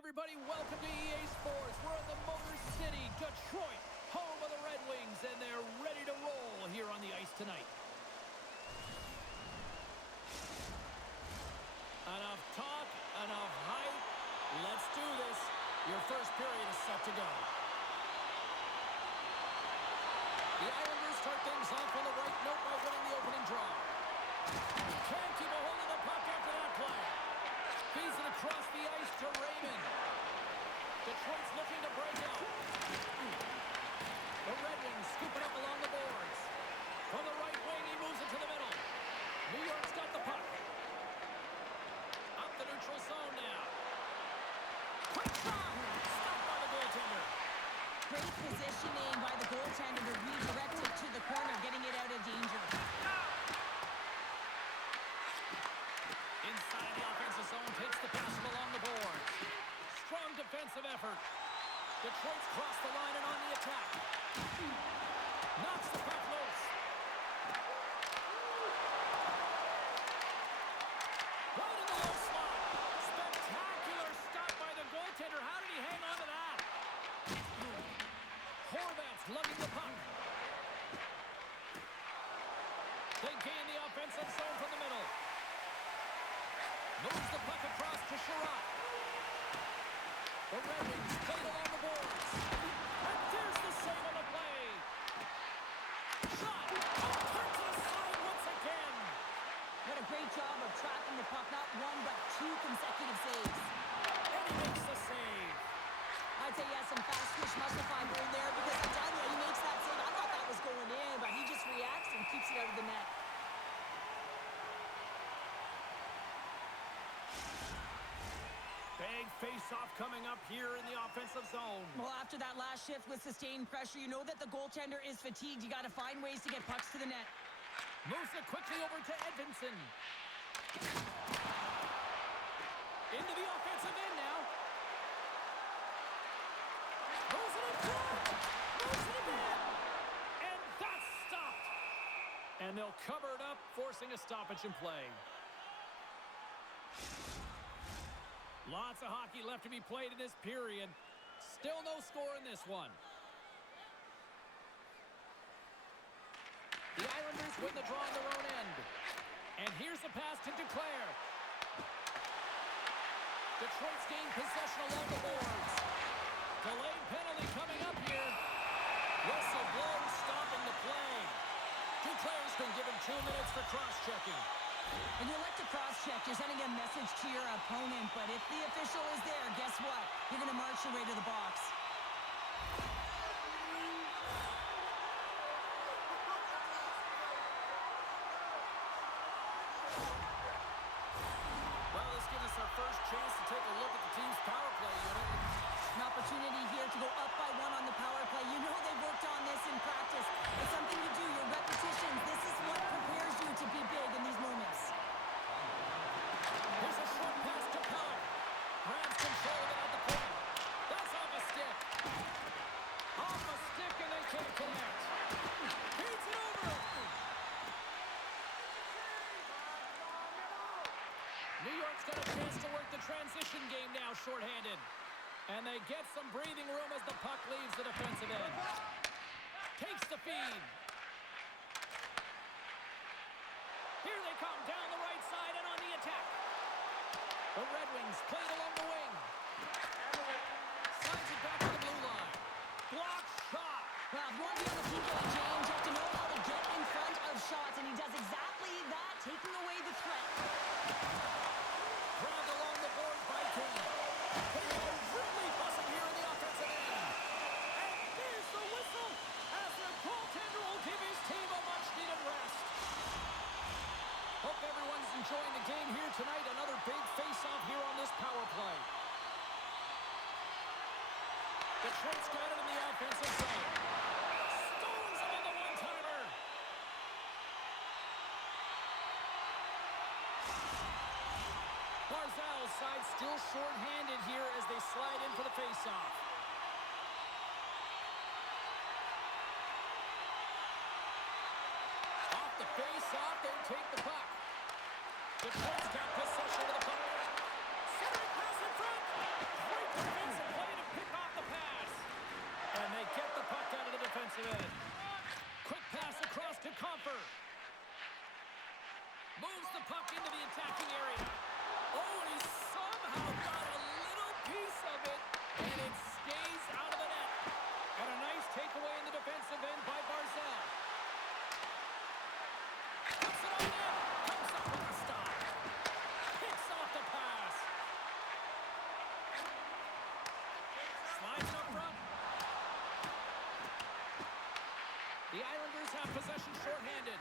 everybody, welcome to EA Sports. We're in the Motor City, Detroit, home of the Red Wings, and they're ready to roll here on the ice tonight. Enough talk, enough hype. Let's do this. Your first period is set to go. The Islanders start things off on the right note by winning the opening draw. Can't keep a hold of the puck after that play. Feeds it across the ice to Raymond. Detroit's looking to break out. The Red Wings scoop it up along the boards. From the right wing, he moves it to the middle. New York's got the puck. Up the neutral zone now. Quick shot! Stopped by the goaltender. Great positioning by the goaltender to redirect it to the corner, getting it out of danger. Inside the offensive zone, takes the pass along the boards. Strong defensive effort. Detroit's crossed the line and on the attack. Knocks the puck loose. Right in the low slot. Spectacular stop by the goaltender. How did he hang on to that? Horvat's lugging the puck. They gain the offensive zone from the middle. Moves the puck across to Sherratt. The Red Wings played along the boards. And there's the save on the play. Shot. Turns to the side once again. What a great job of tracking the puck. Not one, but two consecutive saves. And he makes the save. I'd say he has some fast twitch muscle fiber in there because I'm telling you, he makes that save. I thought that was going in, but he just reacts and keeps it out of the net. Big face-off coming up here in the offensive zone. Well, after that last shift with sustained pressure, you know that the goaltender is fatigued. You got to find ways to get pucks to the net. Moves it quickly over to Edvinsson. Into the offensive end now. Moves it in front. Moves it again. And that's stopped. And they'll cover it up, forcing a stoppage in play. Lots of hockey left to be played in this period. Still no score in this one. The Islanders win the draw on their own end. And here's the pass to Duclair. Detroit's gained possession along the boards. Delayed penalty coming up here. Whistle blows, stopping the play. Duclair's been given 2 minutes for cross-checking. When you like to cross-check, you're sending a message to your opponent, but if the official is there, guess what? You're going to march your way to the box. Well, this gives us our first chance to take a look at the team's power play unit. An opportunity here to go up by one on the power play. You know they've worked on this in practice. It's something you do, your repetitions. This is what prepares you to be big in these moments. Here's a short pass to Pellick. Grabs control of it at the point. That's off a stick. Off a stick and they can't connect. Beats it over. New York's got a chance to work the transition game now shorthanded. And they get some breathing room as the puck leaves the defensive end. Takes the feed. Here they come down the right side and on the attack. The Red Wings played along the wing. Slides it back to the blue line. Block shot. Well, if you want to be on the PK, James, you have to know how to get in front of shots, and he does exactly that, taking away the threat. Grabbed along the boards by King. They are really buzzing here in the offensive end. And there's the whistle as the goaltender will give his team a much-needed rest. Hope everyone's enjoying the game here tonight. Another big face-off here on this power play. Detroit's got it in the offensive zone. Stones him on the one-timer. Barzal's side still short-handed here as they slide in for the face-off. Off the face-off, they take the puck. Detroit's got possession of the puck. Centering pass in front. Great Comfer. Moves the puck into the attacking area. Oh, and he somehow got a little piece of it, and it stays out of the net. And a nice takeaway in the defensive end by Barzal. Puts it on net. Comes up with a stop. Picks off the pass. Slides it up front. The Islanders have possession shorthanded.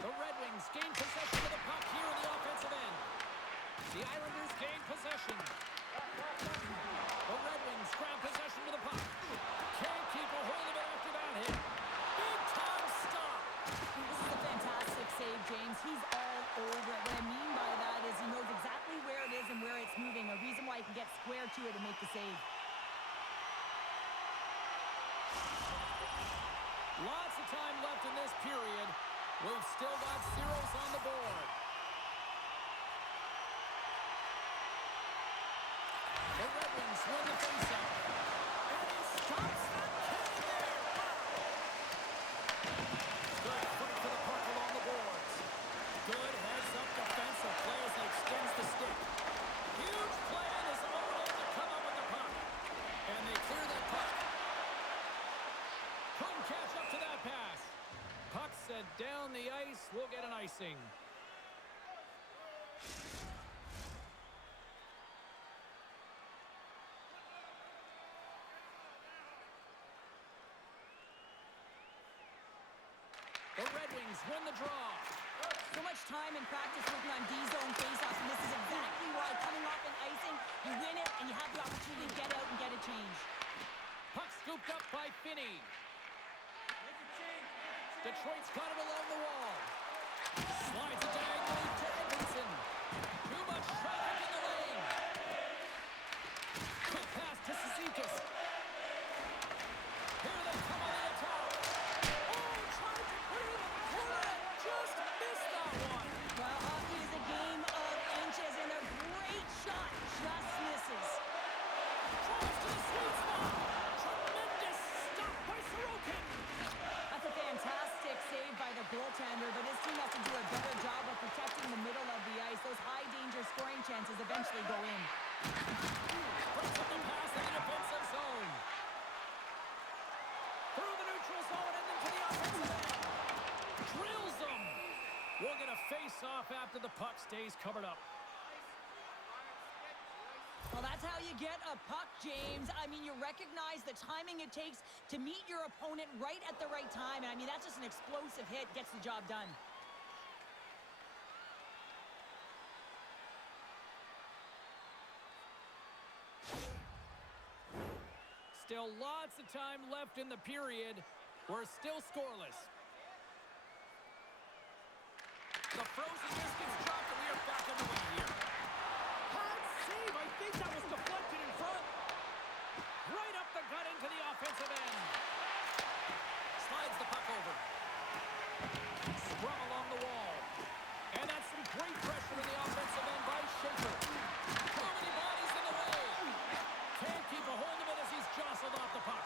The Red Wings gain possession of the puck here in the offensive end. The Islanders gain possession. The Red Wings grab possession of the puck. Can't keep a hold of it after that hit. Big time stop. This is a fantastic save, James. He's all over it. What I mean by that is he knows exactly where it is and where it's moving. A reason why he can get square to it and make the save. Lots of time left in this period. We've still got zeros on the board. The Red Wings win the faceoff. And he stops that cannon there. Good fight for the puck along the boards. Good heads-up defensive play as he extends the stick. Huge play in his own end to come up with the puck. And they clear that puck. Couldn't catch up to that pass. Puck set down the ice. We'll get an icing. The Red Wings win the draw. So much time in practice working on D-zone faceoffs, and this is exactly why coming off an icing, you win it, and you have the opportunity to get out and get a change. Puck scooped up by Finney. Detroit's got it along the wall. Slides it diagonally to Edmondson. Too much traffic in the lane. Quick pass to Cizikas. Here they come on the attack. Oh, tried to clear the corner. Just missed that one. Well, hockey is a game of inches, and a great shot just misses. Drives to the sweet spot. Tremendous stop by Sorokin. That's a fantastic save by the goaltender, but his team has to do a better job of protecting the middle of the ice. Those high-danger scoring chances eventually go in. Breaks up the pass in the defensive zone. Through the neutral zone and into the offensive end. Drills them. We'll get a face-off after the puck stays covered up. Well, that's how you get a puck, James. I mean, you recognize the timing it takes to meet your opponent right at the right time. And I mean, that's just an explosive hit, gets the job done. Still lots of time left in the period. We're still scoreless. The frozen disc gets dropped, and we are back underway here. Hard save. I think that was deflected in front. Right up the gut into the offensive end. Slides the puck over. Scrum along the wall. And that's some great pressure in the offensive end by Schaefer. Too many bodies in the way. Can't keep a hold of it as he's jostled off the puck.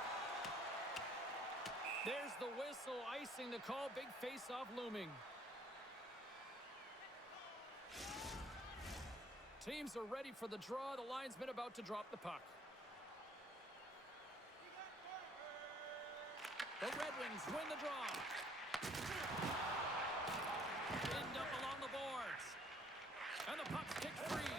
There's the whistle, icing the call. Big face-off looming. Teams are ready for the draw. The linesman about to drop the puck. The Red Wings win the draw. Pinned up along the boards. And the puck's kicked free.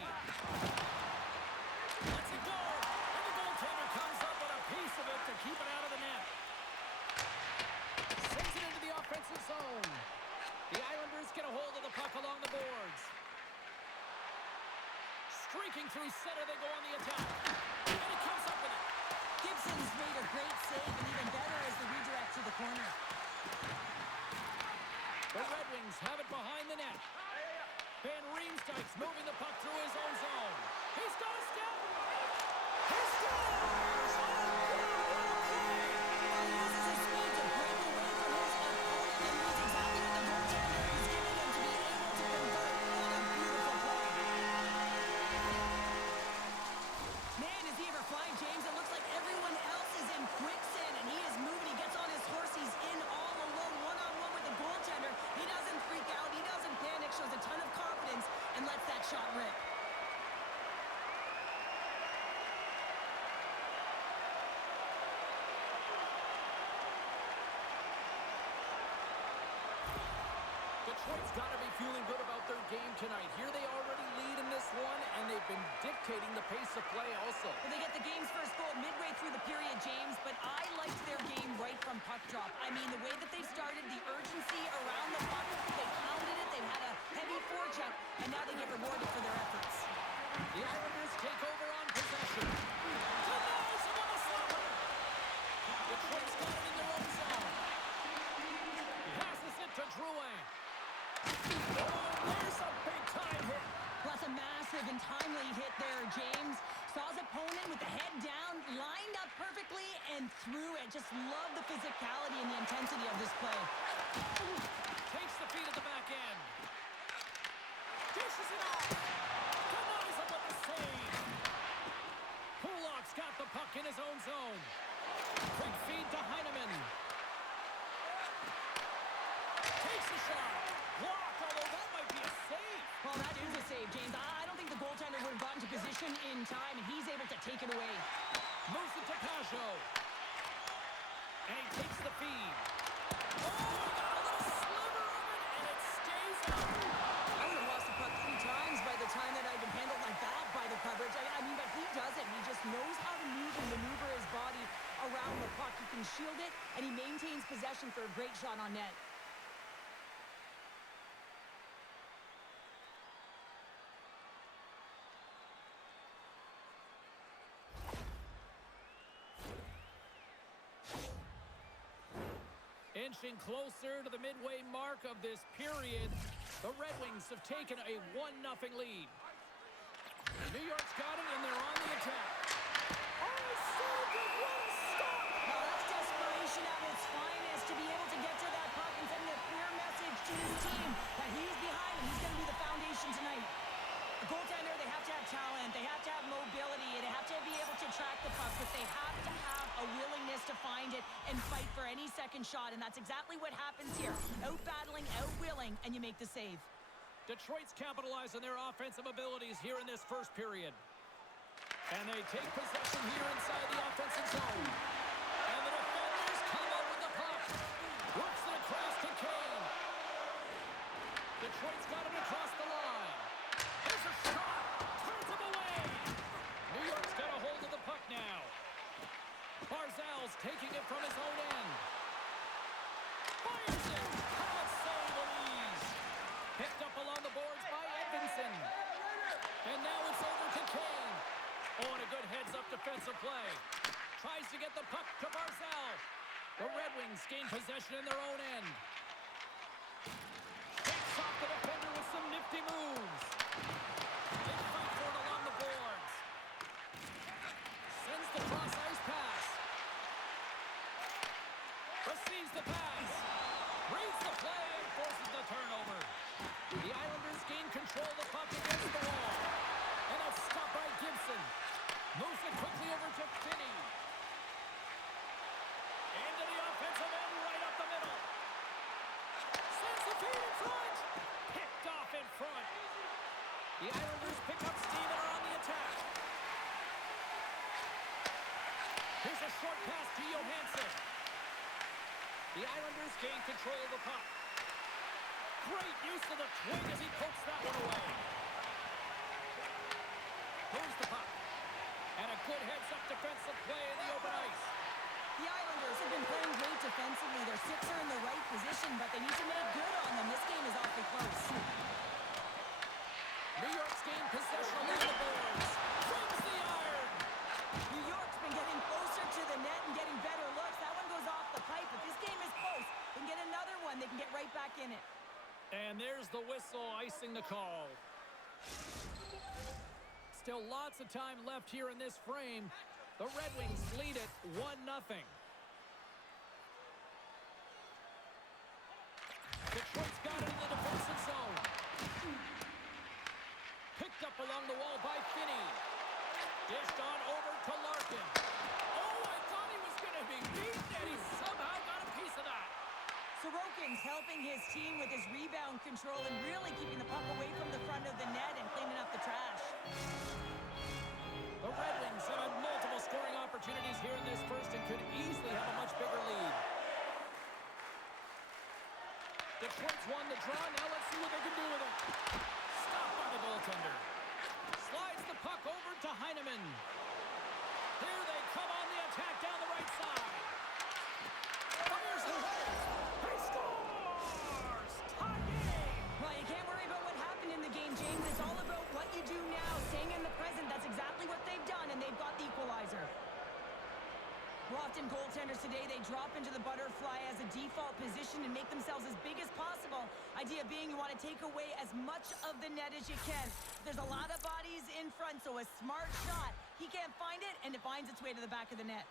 Lets it go. And the goaltender comes up with a piece of it to keep it out of the net. Sends it into the offensive zone. The Islanders get a hold of the puck along the boards. Streaking through center, they go on the attack. And he comes up with it. Gibson's made a great save, and even better is the redirect to the corner. The Red Wings have it behind the net. Van Riemsdyk's moving the puck through his own zone. He's got a step. He scores! He uses his speed to break away from his opponent, and knows exactly what the goaltender is giving him to be able to convert on a beautiful play. Man, is he ever flying, James? It looks like everyone else is in quicksand, and he is moving. He gets on his horse. He's in all alone, one-on-one with the goaltender. Detroit's got to be feeling good about their game tonight. Here they already lead in this one, and they've been dictating the pace of play also. Well, they get the game's first goal midway through the period, James, but I liked their game right from puck drop. I mean, the way that they started, the urgency around the puck, they pounded it, they had a heavy forecheck, and now they get rewarded for their efforts. The Islanders take over on possession. Denies him on the slapper. Detroit's got it in their own zone. Passes it to Drouin. Oh, there's a big-time hit. Plus a massive and timely hit there, James. Saw his opponent with the head down, lined up perfectly, and threw it. Just love the physicality and the intensity of this play. Takes the feed at the back end. Dishes it off. Denies him with the save. Kulak's got the puck in his own zone. Quick feed to Heineman. Takes a shot. Blocked, although that might be a save. Well, that is a save, James. I don't think the goaltender would have gotten to position in time, and he's able to take it away. Moves it to Pajot. And he takes the feed. Oh, he got a little sliver of it, and it stays out. I would have lost the puck 3 times by the time that I'd been handled like that by the coverage. I mean, but he doesn't. He just knows how to move and maneuver his body around the puck. He can shield it, and he maintains possession for a great shot on net. Inching closer to the midway mark of this period, the Red Wings have taken a 1-0 lead. New York's got it, and they're on the attack. Oh, so good! What a stop! Now that's desperation at its finest, to be able to get to that puck and send a clear message to his team that he's behind him. He's going to be the foundation tonight. A goaltender, they have to have talent, they have to have mobility, they have to be able to track the puck, but they have to have a willingness to find it and fight for any second shot, and that's exactly what happens here. Out-battling, out-willing, and you make the save. Detroit's capitalized on their offensive abilities here in this first period. And they take possession here inside the offensive zone. And the defenders come up with the puck. Works it across to Kane. Detroit's got it across the line. There's a shot. Turns him away. New York's got a hold of the puck now. Barzal's taking it from his own end. Fires it. Can't save Louise. Picked up along the boards by Edvinson. And now it's over to Kane. Oh, and a good heads-up defensive play. Tries to get the puck to Barzal. The Red Wings gain possession in their own end. Takes off the defender with some nifty moves. They fight for it along the boards. Sends the cross-ice pass. Receives the pass. Reads the play and forces the turnover. The Islanders gain control of the puck against the wall. And that's stopped by Gibson. Moves it quickly over to Finney. Into the offensive end right up the middle. Sends the feed in front. Picked off in front. The Islanders pick up steam and are on the attack. Here's a short pass to Johansson. The Islanders gain control of the puck. Great use of the twig as he pokes that one away. Moves the puck. And a good heads-up defensive play in the open ice. The Islanders have been playing great defensively. Their sticks are in the right position, but they need to make good on them. This game is awfully close. New York's gained possession along the boards. Swings the iron. New York's been getting closer to the net and getting better looks. That one goes off the pipe. If this game is close, they can get another one. They can get right back in it. And there's the whistle icing the call. Still lots of time left here in this frame. The Red Wings lead it 1-0. Detroit's got it in the defensive zone. Picked up along the wall by Finney. Dished on over to Larkin. Oh, I thought he was going to be beaten, and he somehow got a piece of that. Sorokin's helping his team with his rebound control and really keeping the puck away from the front of the net and cleaning up the trash. The Red Wings have had multiple scoring opportunities here in this first and could easily have a much bigger lead. Detroit's won the draw. Now let's see what they can do with it. Stopped by the goaltender. Slides the puck over to Heineman. Here they come on the attack down the right side. Fires the hole. He scores! Tie game! Well, you can't worry about what happened in the game, James. It's all about what you do now, staying in the present. That's exactly what they've done, and they've got the equalizer. Often goaltenders today, they drop into the butterfly as a default position and make themselves as big as possible. Idea being you want to take away as much of the net as you can. There's a lot of bodies in front, so a smart shot. He can't find it, and it finds its way to the back of the net.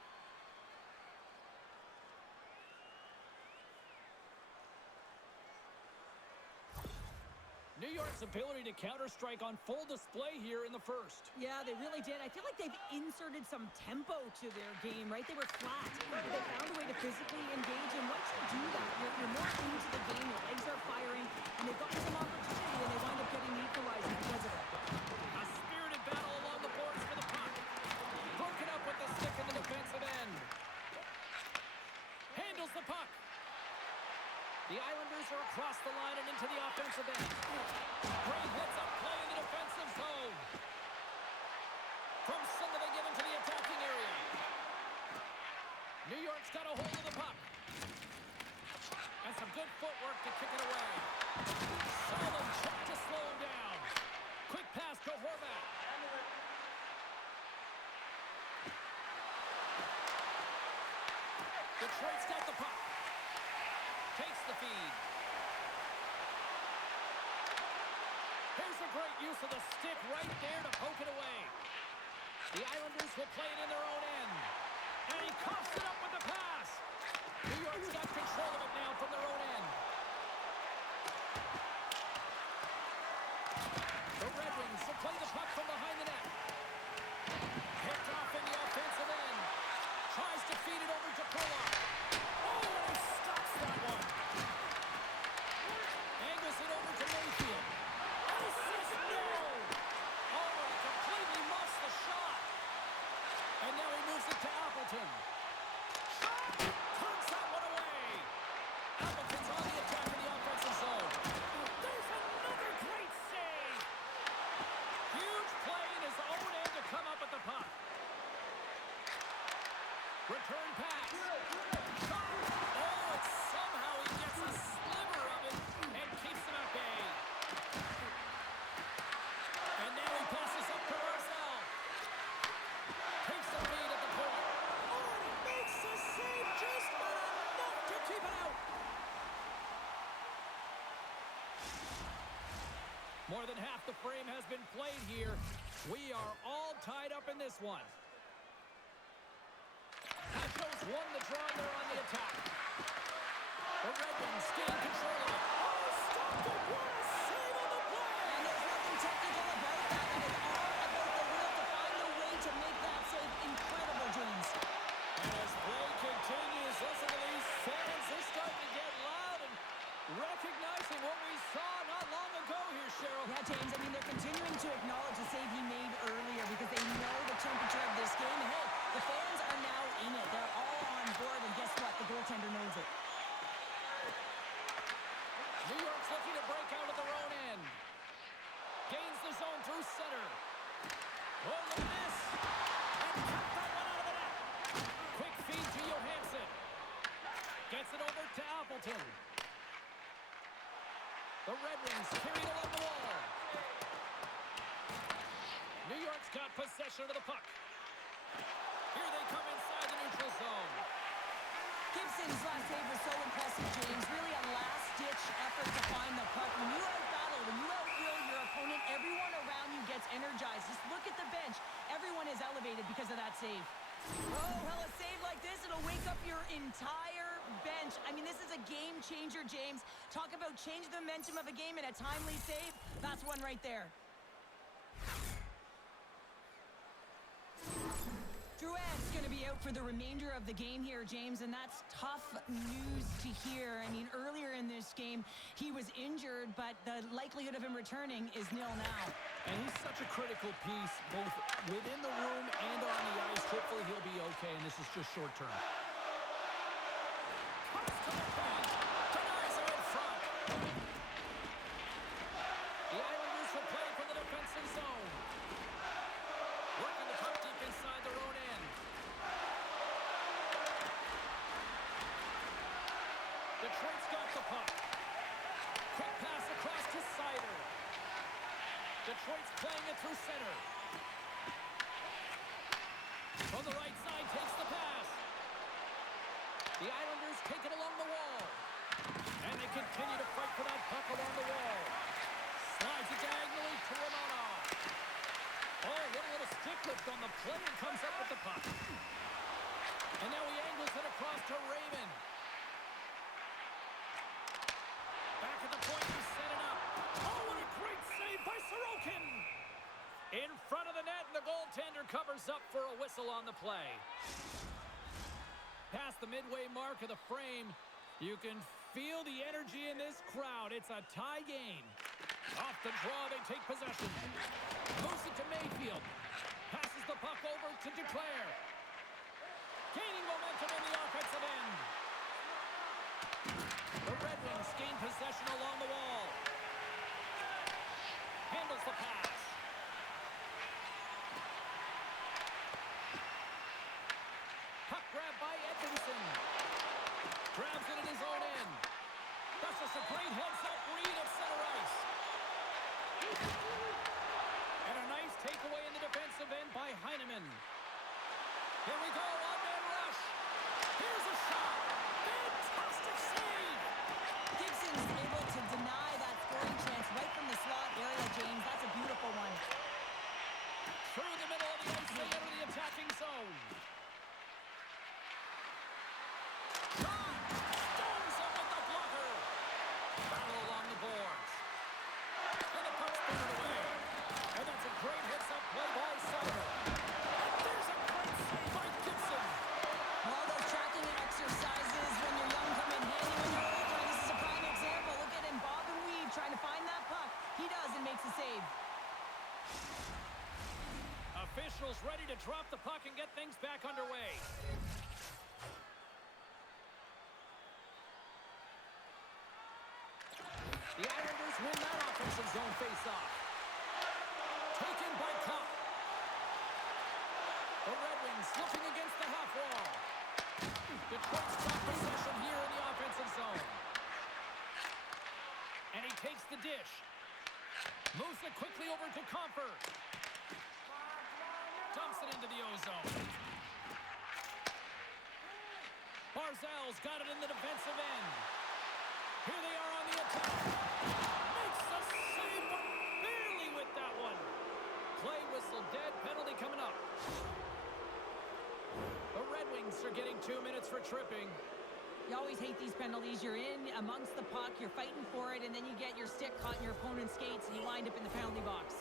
New York's ability to counter-strike on full display here in the first. Yeah, they really did. I feel like they've inserted some tempo to their game, right? They were flat. They found a way to physically engage, and once you do that, you're more into the game, your legs are firing, and they've gotten some opportunity, and they wind up getting the equalizer because of it. A spirited battle along the boards for the puck. Broken up with the stick in the defensive end. Handles the puck. The Islanders are across the line and into the offensive end. Great hits up play in the defensive zone. From center they give into the attacking area. New York's got a hold of the puck. And some good footwork to kick it away. Solid check to slow him down. Quick pass to Horvat. Detroit's got the puck. Takes the feed. Here's a great use of the stick right there to poke it away. The Islanders will play it in their own end. And he coughs it up with the pass. New York's got control of it now from their own end. The Red Wings will play the puck from behind the net. Picked off in the offensive end. Tries to feed it over to Pollock. Oh, and he stops that one. Angles it over to Mayfield. And he says no. Oh, he completely muffs the shot. And now he moves it to Appleton. Turns that one away. Appleton's on the attack in the offensive zone. There's another great save. Huge play in his own end to come up with the puck. Return pass. Oh, and somehow he gets a sliver of it and keeps him at bay. And now he passes up to Barzal. Takes the feed at the point. Oh, and he makes the save just enough to keep it out. More than half the frame has been played here. We are all tied up in this one. Astros won the draw and they're on the attack. The Red Wings gain control of it. Oh, stopped it. What a save on the play. And there's nothing technical about that. It is all about the will to find a way to make that save incredible, James. And as play continues, listen to these fans. They're starting to get loud and recognizing what we saw not long ago here, Cheryl. Yeah, James, I mean, they're continuing to acknowledge the save he made earlier because they know the temperature of this game. And hey, the fans are now in it. They're all on board, and guess what? The goaltender knows it. New York's looking to break out of their own end. Gains the zone through center. Oh, look at this. And cut that one out of the net. Quick feed to Johansson. Gets it over to Appleton. The Red Wings carried along the wall. New York's got possession of the puck. Here they come inside the neutral zone. Gibson's last save was so impressive, James. Really a last-ditch effort to find the puck. When you out-battle, when you out-will your opponent, everyone around you gets energized. Just look at the bench. Everyone is elevated because of that save. Oh, well, a save like this, it'll wake up your entire bench. I mean, this is a game changer, James. Talk about change the momentum of a game in a timely save. That's one right there. Drouin's going to be out for the remainder of the game here, James, and that's tough news to hear. I mean, earlier in this game, he was injured, but the likelihood of him returning is nil now. And he's such a critical piece, both within the room and on the ice. Hopefully he'll be okay, and this is just short term. Comes to the point. Denies him in front. Makes a play from the defensive zone. Working the puck deep inside their own end. Detroit's got the puck. Quick pass across to Sider. Detroit's playing it through center. On the right side, takes the pass. The Islanders take it along the wall. And they continue to fight for that puck along the wall. Slides it diagonally to Romanov. Oh, what a little stick lift on the play and comes up with the puck. And now he angles it across to Raymond. Back at the point, he set it up. Oh, what a great save by Sorokin. In front of the net, and the goaltender covers up for a whistle on the play. Past the midway mark of the frame, you can feel the energy in this crowd. It's a tie game. Off the draw, they take possession. Moves it to Mayfield. Passes the puck over to Duclair. Gaining momentum in the offensive end. The Red Wings gain possession along the wall. Handles the pass. Puck grab by Edmondson. Grabs it in his own end. That's just a great heads-up read at center ice. And a nice takeaway in the defensive end by Heineman. Here we go, one-man rush. Here's a shot. Fantastic save. Gibson's able to deny that scoring chance right from the slot area, James. That's a beautiful one. Through the middle of the ice, they enter the attacking zone. Shot! Stones up with the blocker. Battle along the boards. And the puck's booted away. And that's a great hits-up play by Sider. And there's a great save by Gibson. All those tracking exercises when you're young come in handy when you're older. This is a prime example. Look at him bob and weave trying to find that puck. He does and makes a save. Officials ready to drop the puck and get things back underway. The Islanders win that offensive zone face-off. Taken by Cup. The Red Wings looking against the half wall. Detroit's got possession here in the offensive zone. And he takes the dish. Moves it quickly over to Comfer. Dumps it into the ozone. Barzal's got it in the defensive end. Here they are on the attack. Makes the save, but barely with that one. Play whistle dead, penalty coming up. The Red Wings are getting 2 minutes for tripping. You always hate these penalties. You're in amongst the puck, you're fighting for it, and then you get your stick caught in your opponent's skates, and you wind up in the penalty box.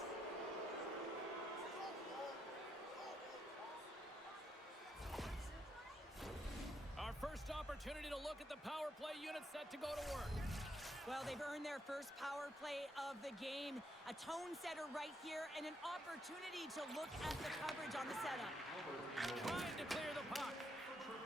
Our first opportunity to look at the power play unit set to go to work. Well, they've earned their first power play of the game. A tone setter right here, and an opportunity to look at the coverage on the setup. Trying to clear the puck.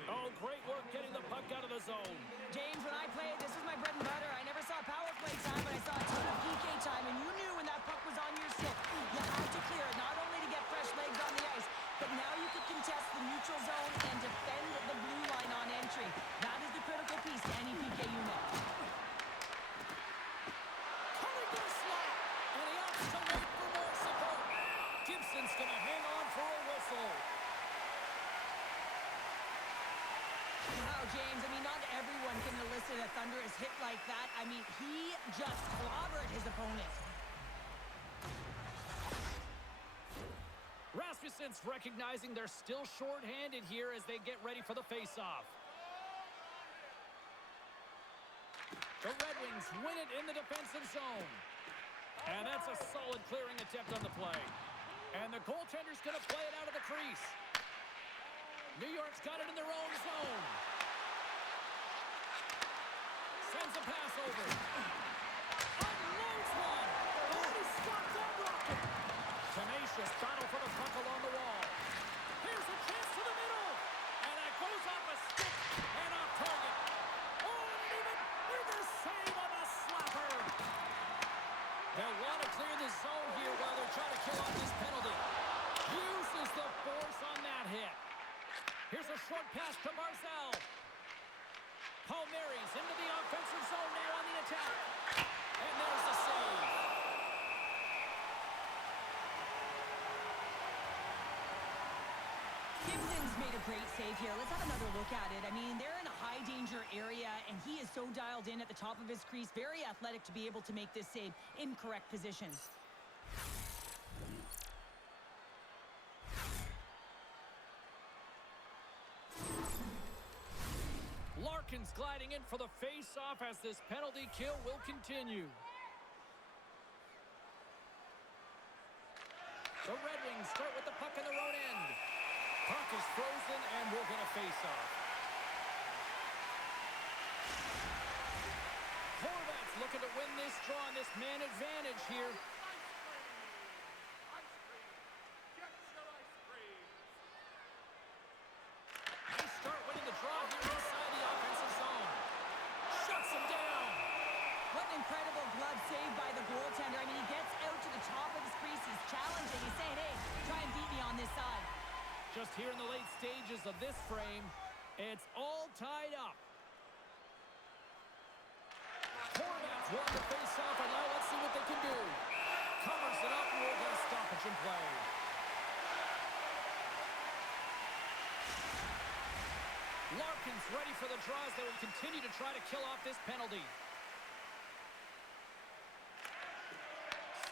Oh, great work getting the puck out of the zone. James, when I played, this was my bread and butter. I never saw power play time, but I saw a ton of PK time, and you knew when that puck was on your stick, you had to clear it, not only to get fresh legs on the ice, but now you could contest the neutral zone and defend the blue line on entry. That is the critical piece to any PK unit. Coming to the slot, and he opts to wait for more support. Gibson's going to hang on for a whistle. Wow, James, I mean, not everyone can elicit a thunderous hit like that. I mean, he just clobbered his opponent. Rasmussen's recognizing they're still short-handed here as they get ready for the face-off. The Red Wings win it in the defensive zone. And that's a solid clearing attempt on the play. And the goaltender's going to play it out of the crease. New York's got it in their own zone. Sends a pass over. Unloads one. Oh, he stopped that rocket. Tenacious battle for the puck along the wall. Here's a chance to the middle. And that goes off a stick and off target. Oh, and even bigger save on the slapper. They'll want to clear the zone short pass to Barzal. Palmieri's into the offensive zone now on the attack. And there's the save. Gibson's made a great save here. Let's have another look at it. I mean, they're in a high-danger area, and he is so dialed in at the top of his crease. Very athletic to be able to make this save in correct position. Larkin's gliding in for the face-off as this penalty kill will continue. The Red Wings start with the puck in their own end. Puck is frozen and we'll get a face-off. Horvat's looking to win this draw on this man advantage here. They start winning the draw here inside the offensive zone. Shuts him down. What an incredible glove save by the goaltender. I mean, he gets out to the top of his crease. He's challenging. He's saying, hey, try and beat me on this side. Just here in the late stages of this frame, it's all tied up. Hornets won the face-off, and now let's see what they can do. Covers it up, and we'll get a stoppage in play. Larkin's ready for the draws. They will continue to try to kill off this penalty.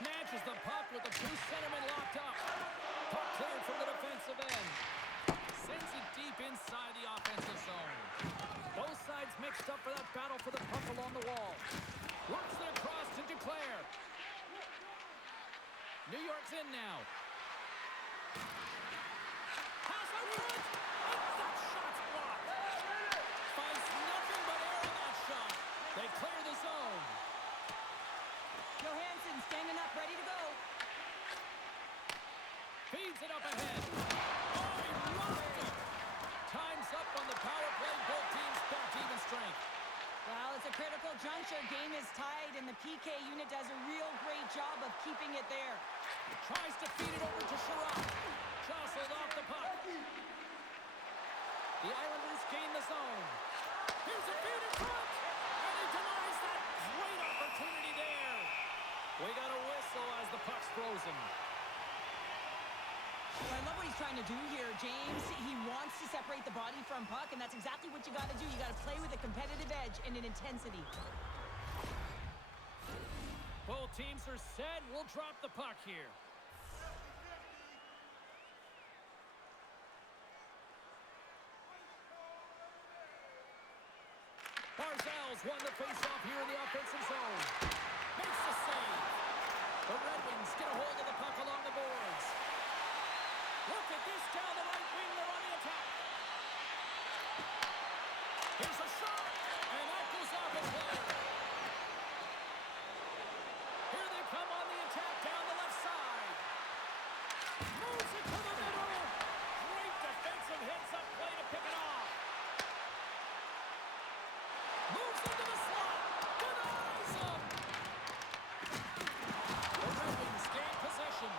Snatches the puck with the two centermen locked up. Puck cleared from the defensive end. Sends it deep inside the offensive zone. Both sides mixed up for that battle for the puck along the wall. Works it across to Duclair. New York's in now. Pass out front. And that shot's blocked. Finds nothing but air on that shot. They clear the zone. Johansson standing up, ready to go. Feeds it up ahead. Oh, he rocked it. Time's up on the power play. Both teams back to even strength. Well, it's a critical juncture. Game is tied, and the PK unit does a real great job of keeping it there. Tries to feed it over to Sherrod. Jostled off the puck. The Islanders gain the zone. Here's a feed in front. And he denies that great opportunity there. We got a whistle as the puck's frozen. Well, I love what he's trying to do here, James. He wants to separate the body from puck, and that's exactly what you got to do. You got to play with a competitive edge and an intensity. Both teams are set. We'll drop the puck here. Barzal's won the faceoff here in the offensive zone. Makes the save. The Red Wings get a hold of the puck along the boards. Look at this down the right wing. They're on the attack. Here's a shot. And that goes off the play. Here they come on the attack down the left side. Moves it to the middle. Great defensive hits up play to pick it off. Moves into the slot. Denies him. The Red Wings gain possession.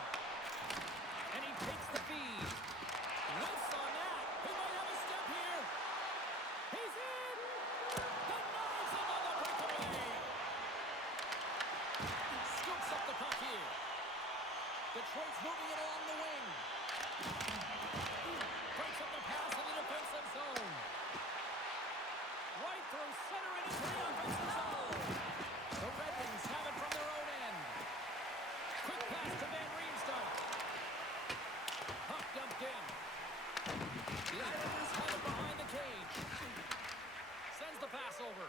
And he takes the feed. Whiffs on that. He might have a step here. He's in. Denies him on the breakaway. Scoops up the puck here. Detroit's moving it along the wing. Breaks up the pass in the defensive zone. Right through center and into the offensive zone. The Red Wings have it from their own end. Quick pass to Van Riemsdyk. Puck dumped in. The Islanders have it behind the cage. Sends the pass over.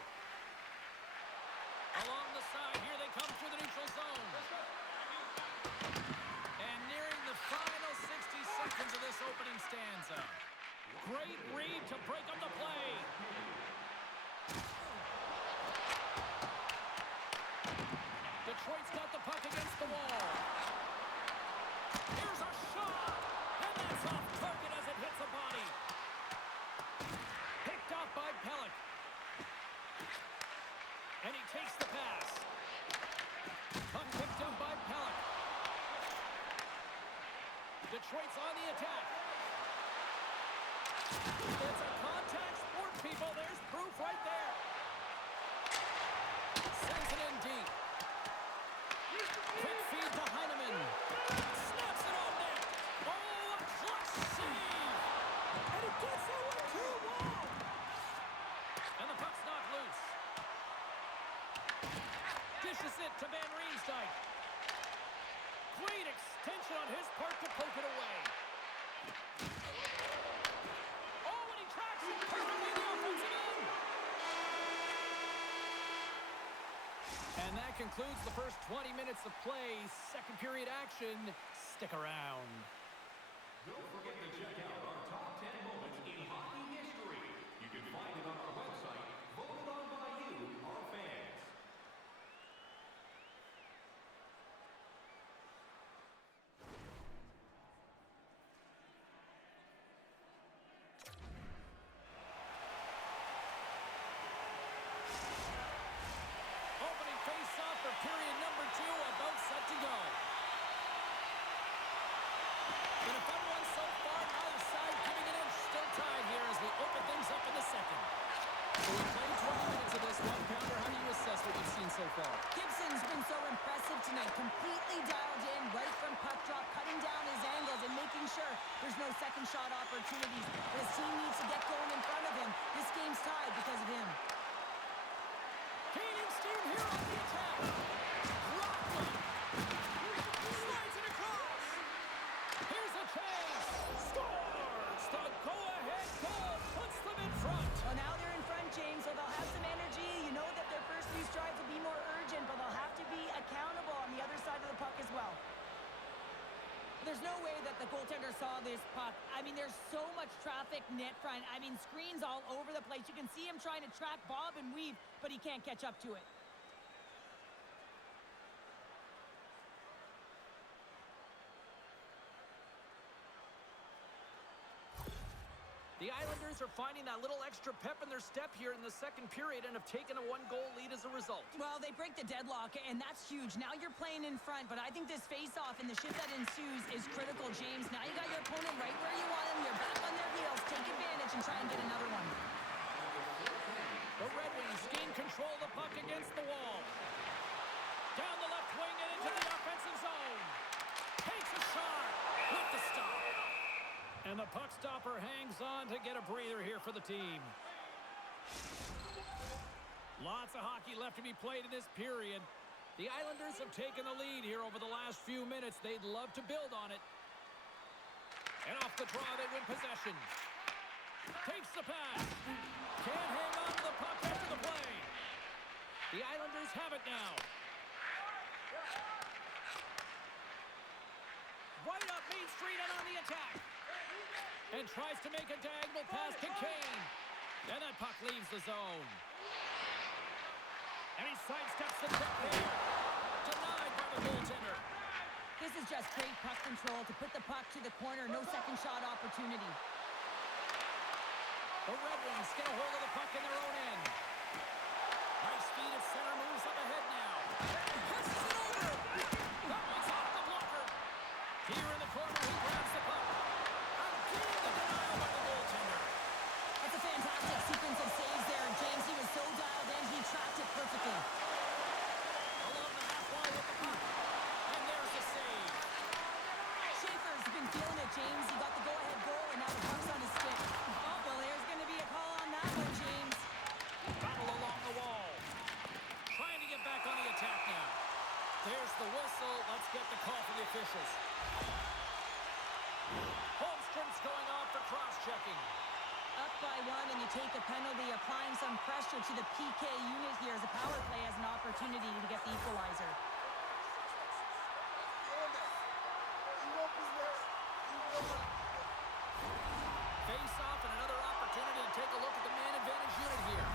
Along the side, here they come through the neutral zone. And nearing the final 60 seconds of this opening stanza. Great read to break up the play. Detroit's got the puck against the wall. Here's a shot. And that's off target as it hits a body. Picked off by Pelech. And he takes the pass. Puck picked up by Pelech. Detroit's on the attack. It's a contact sport, people. There's proof right there. Sends it in deep. Quick feed to Heineman. Snaps it on net. Oh, a clutch save. And he gets that one too. Wow. And the puck's knocked loose. Dishes it to Van Riemsdyk. Great extension on his part to poke it away. Oh, and he tracks it perfectly in the offensive end. And that concludes the first 20 minutes of play. Second period action. Stick around. Don't forget to check out our top 10 moments in hockey history. You can find it on our website, voted on by you, our fans. Opening face-off for period number 2, about set to go. Been a fun one so far, neither side giving an inch. Still tied here as we open things up in the second. So we played 20 minutes of this one. Pounder, how do you assess what you've seen so far? Gibson's been so impressive tonight, completely dialed in right from puck drop, cutting down his angles and making sure there's no second shot opportunities. But his team needs to get going in front of him. This game's tied because of him. Gaining steam here on the attack. Rockland. Slides it across. Here's a chance. Scores. The go-ahead goal puts them in front. Well, now they're in front, James, so they'll have some energy. You know that their first few strides will be more urgent, but they'll have to be accountable on the other side of the puck as well. There's no way that the goaltender saw this puck. I mean, there's so much traffic net front. I mean, screens all over the place. You can see him trying to track bob and weave, but he can't catch up to it. The Islanders are finding that little extra pep in their step here in the second period and have taken a one-goal lead as a result. Well, they break the deadlock, and that's huge. Now you're playing in front, but I think this face-off and the shift that ensues is critical, James. Now you got your opponent right where you want them. You're back on their heels. Take advantage and try and get another one. The Red Wings gain control of the puck against the wall. Down the left wing and into the offensive zone. Takes a shot with the stop. And the puck stopper hangs on to get a breather here for the team. Lots of hockey left to be played in this period. The Islanders have taken the lead here over the last few minutes. They'd love to build on it. And off the draw, they win possession. Takes the pass. Can't hang on to the puck after the play. The Islanders have it now. Right up Main Street and on the attack. And tries to make a diagonal pass to Kane. And that puck leaves the zone. And he sidesteps the check there. Denied by the goaltender. This is just great puck control to put the puck to the corner. No second shot opportunity. The Red Wings get a hold of the puck in their own end. Nice feed at center, moves up ahead now. Passes it over. That one's off the blocker. Here in the corner, he grabs the puck. Again, the denial by the goaltender. That's a fantastic sequence of saves there, James. He was so dialed in, he tracked it perfectly. Along the half wall with the puck. And there's the save. Schaefer's been feeling it, James. He got the go-ahead goal, and now the puck's on his stick. Oh, well, there's going to be a call on that one, James. Battle along the wall. Trying to get back on the attack now. There's the whistle. Let's get the call from the officials. Holmstrom's going off for cross-checking. Up by one, and you take a penalty, applying some pressure to the PK unit here as the power play has an opportunity to get the equalizer. Face off and another opportunity to take a look at the man advantage unit here.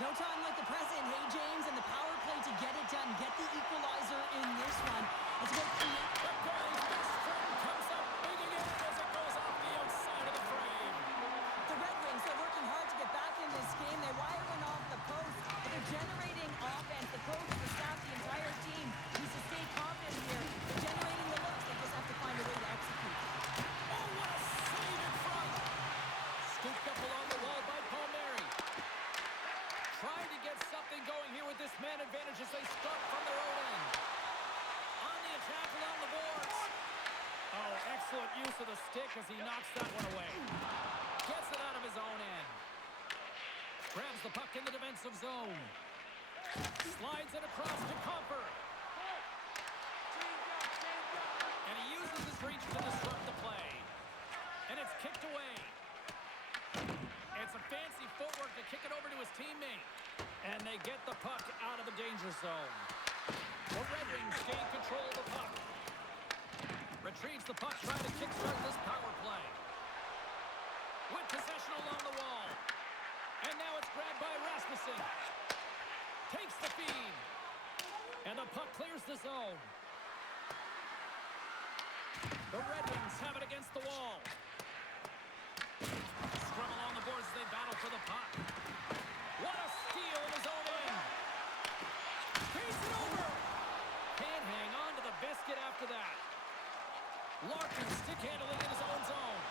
No time like the present, hey, James, and the power play to get it done, get the equalizer in this one. It's about create. The goalie's best friend comes up big again as it goes off the outside of the frame. The Red Wings are working hard to get back in this game. They wire one off the post, but they're generating offense. The coach, the staff, the entire team needs to stay confident here. They're generating the looks. They just have to find a way to execute. Oh, what a save in front. to the stick as he knocks that one away. Gets it out of his own end. Grabs the puck in the defensive zone. Slides it across to Comper. And he uses his reach to disrupt the play. And it's kicked away. It's a fancy footwork to kick it over to his teammate. And they get the puck out of the danger zone. The Red Wings gain control of the puck. Retrieves the puck, trying to kickstart this power play. With possession along the wall. And now it's grabbed by Rasmussen. Takes the feed. And the puck clears the zone. The Red Wings have it against the wall. Scrum along the boards as they battle for the puck. What a steal in his own end. Takes it over. Can't hang on to the biscuit after that. Larkin stick handling in his own zone.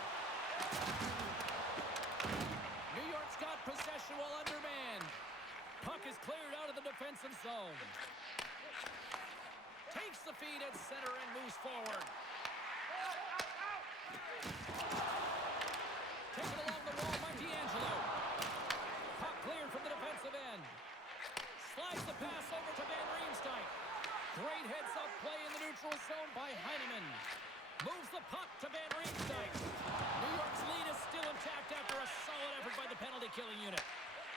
New York's got possession while undermanned. Puck is cleared out of the defensive zone. Takes the feed at center and moves forward. Taken along the wall by D'Angelo. Puck cleared from the defensive end. Slides the pass over to Van Riemsdyk. Great heads-up play in the neutral zone by Heineman. Moves the puck to Van Riemsdyk. New York's lead is still intact after a solid effort by the penalty-killing unit.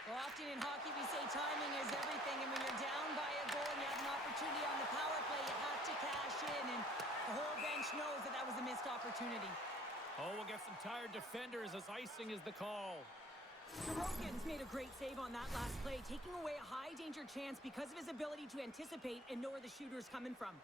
Well, often in hockey we say timing is everything, and when you're down by a goal and you have an opportunity on the power play, you have to cash in, and the whole bench knows that that was a missed opportunity. Oh, we'll get some tired defenders as icing is the call. Sorokin's made a great save on that last play, taking away a high-danger chance because of his ability to anticipate and know where the shooter's coming from.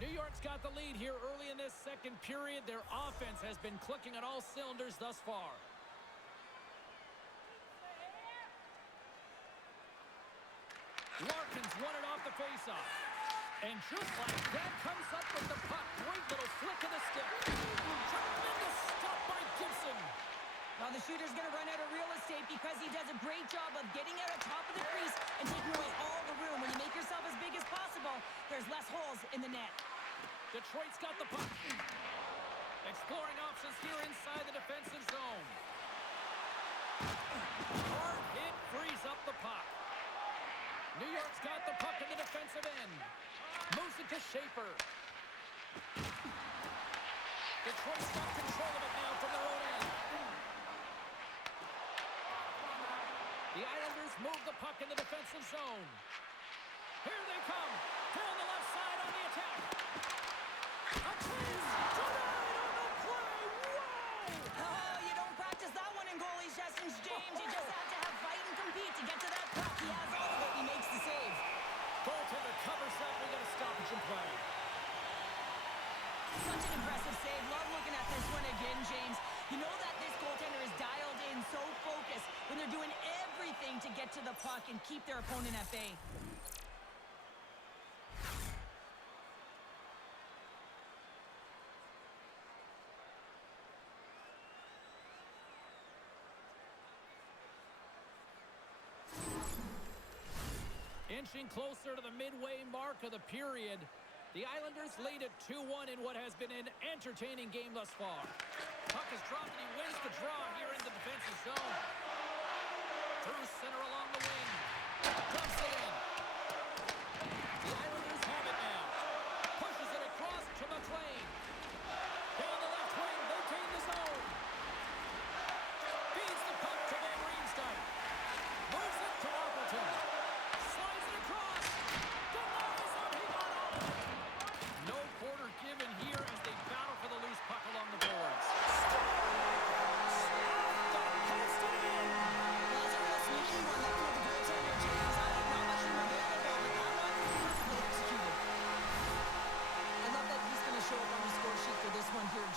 New York's got the lead here early in this second period. Their offense has been clicking on all cylinders thus far. Larkin's won it off the faceoff. And just like that, comes up with the puck. Great little flick of the stick. Tremendous stop by Gibson. Well, the shooter's going to run out of real estate because he does a great job of getting out on top of the crease and taking away all the room. When you make yourself as big as possible, there's less holes in the net. Detroit's got the puck. Exploring options here inside the defensive zone. Hard hit frees up the puck. New York's got the puck in the defensive end. Moves it to Schaefer. Detroit's got control of it now from their own end. The Islanders move the puck in the defensive zone. Here they come. Down the left side on the attack. A chance. Denied on the play. Whoa! Oh, you don't practice that one in goalie sessions, James. You just have to have fight and compete to get to that puck. He has all of it. He makes the save. Goaltender covers up. We got a stoppage in play. Such an impressive save. Love looking at this one again, James. You know that this goaltender is dialed in, so focused when they're doing everything to get to the puck and keep their opponent at bay. Inching closer to the midway mark of the period, the Islanders lead at 2-1 in what has been an entertaining game thus far. Puck is dropped and he wins the draw here in the defensive zone. Through center along the wing. Dumps it in. The Islanders have it now. Pushes it across to McLean. Down the left wing, they gain the zone. Feeds the puck to Van Riemsdyk. Moves it to Appleton. Slides it across. Denies him. He got all of it. No quarter given here as they battle for the loose puck along the boards.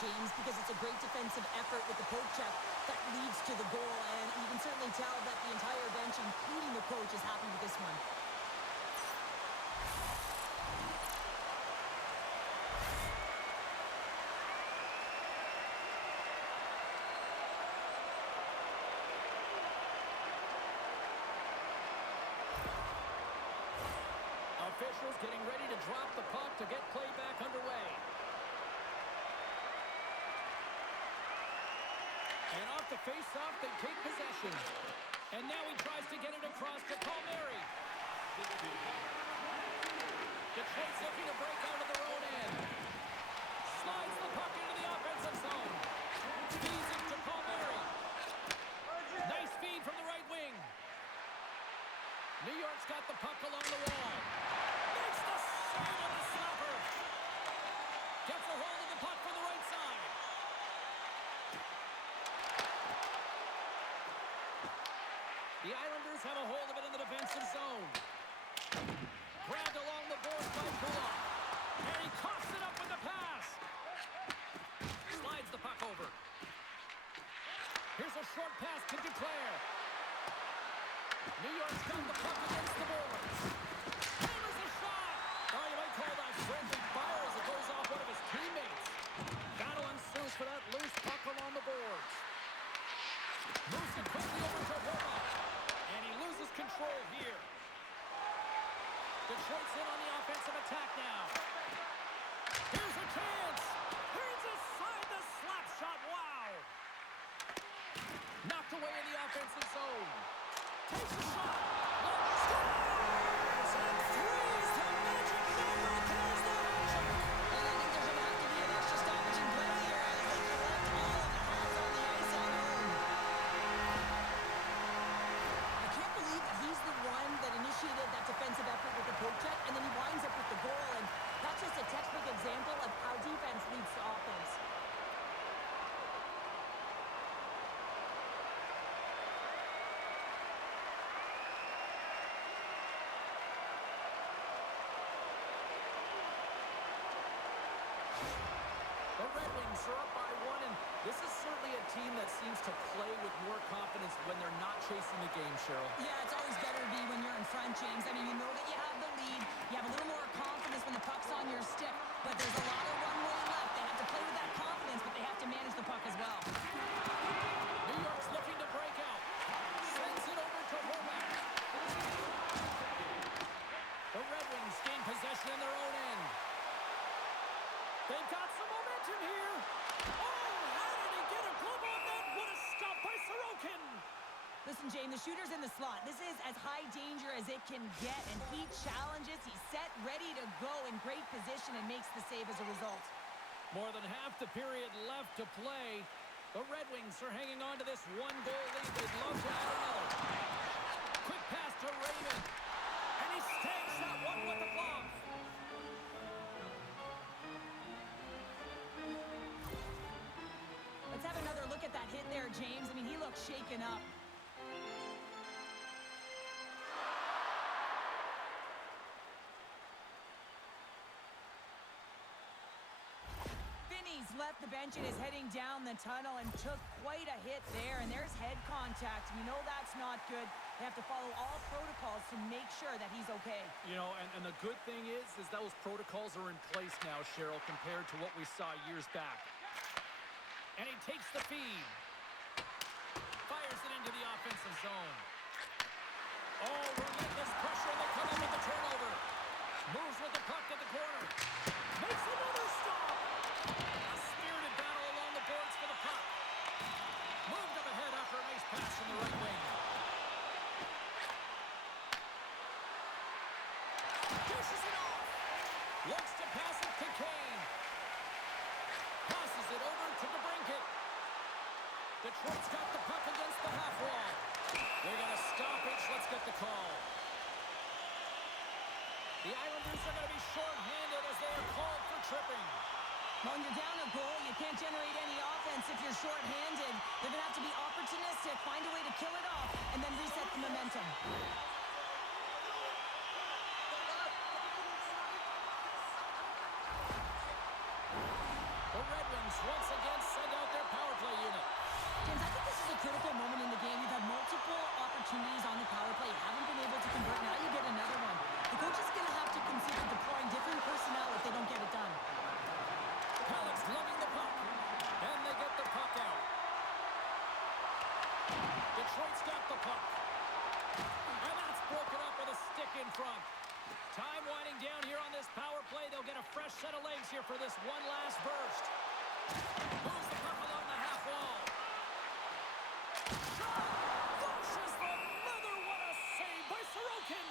James, because it's a great defensive effort with the poke check that leads to the goal, and you can certainly tell that the entire bench, including the coach, is happy with this one. officials getting ready to drop the puck to get play back underway. And off the face-off, they take possession. And now he tries to get it across to Palmieri. Detroit's looking to break out of their own end. Slides the puck into the offensive zone. Feeds it to Palmieri. Nice feed from the right wing. New York's got the puck along the wall. Makes the save on the stopper. Gets a hold of the puck from the right side. The Islanders have a hold of it in the defensive zone. Grabbed along the boards by Kulak. And he coughs it up with the pass. Slides the puck over. Here's a short pass to Duclair. New York's got the puck against the boards. Hammers a shot. Oh, you might call that friendly fire as it goes off one of his teammates. Battle ensues for that loose puck along the boards. Moves it quickly over to Horvath. And he loses control here. Detroit's in on the offensive attack now. Here's a chance. Here's aside the slap shot. Wow. Knocked away in the offensive zone. Takes a shot. Scores! And threes the magic number. Kills the action. And I think there's going to have to be an extra stoppage in play here as they collect all of the hands on the ice on home. I can't believe that he's the one that initiated that defensive effort with the poke check, and then he winds up with the goal. And that's just a textbook example of how defense leads to offense. The Red Wings are up by one, and this is certainly a team that seems to play with more confidence when they're not chasing the game, Cheryl. Yeah, it's always better to be when you're in front, James. I mean, you know that you have the lead. You have a little more confidence when the puck's on your stick, but there's a lot of runway left. They have to play with that confidence, but they have to manage the puck as well. New York's looking to break out. Sends it over to Horvath. The Red Wings gain possession in their own end. They've got some momentum here. Oh, how did he get a glove on that? What a stop by Sorokin. Listen, James, the shooter's in the slot. This is as high danger as it can get, and he challenges. He's set, ready to go, in great position, and makes the save as a result. More than half the period left to play. The Red Wings are hanging on to this one-goal lead. They'd love to add another. Quick pass to Raymond. And he stakes that one with the glove. Let's have another look at that hit there, James. I mean, he looks shaken up. Finney's left the bench and is heading down the tunnel and took quite a hit there. And there's head contact. We know that's not good. They have to follow all protocols to make sure that he's okay. You know, and the good thing is those protocols are in place now, Cheryl, compared to what we saw years back. And he takes the feed. Fires it into the offensive zone. Oh, relentless pressure, and they come up with the turnover. Moves with the puck to the corner. Makes another stop. A spirited battle along the boards for the puck. Moved up ahead after a nice pass from the right wing. Dishes it off. Looks to pass it to Kane. Passes it over to DeBrincat. Detroit's got the puck against the half wall. They got a stoppage. Let's get the call. The Islanders are going to be short-handed as they are called for tripping. When you're down a goal, you can't generate any offense if you're short-handed. They're going to have to be opportunistic, find a way to kill it off, and then reset the momentum. The Red Wings once again send out their power play unit. James, I think this is a critical moment in the game. You've had multiple opportunities on the power play. You haven't been able to convert. Now you get another one. The coach is going to have to consider deploying different personnel if they don't get it done. Halleck's lugging the puck. And they get the puck out. Detroit's got the puck. And that's broken up with a stick in front. Time winding down here on this power play. They'll get a fresh set of legs here for this one last burst. Moves the puck along the half wall. Shot! Flushes the nether. What a save by Sorokin!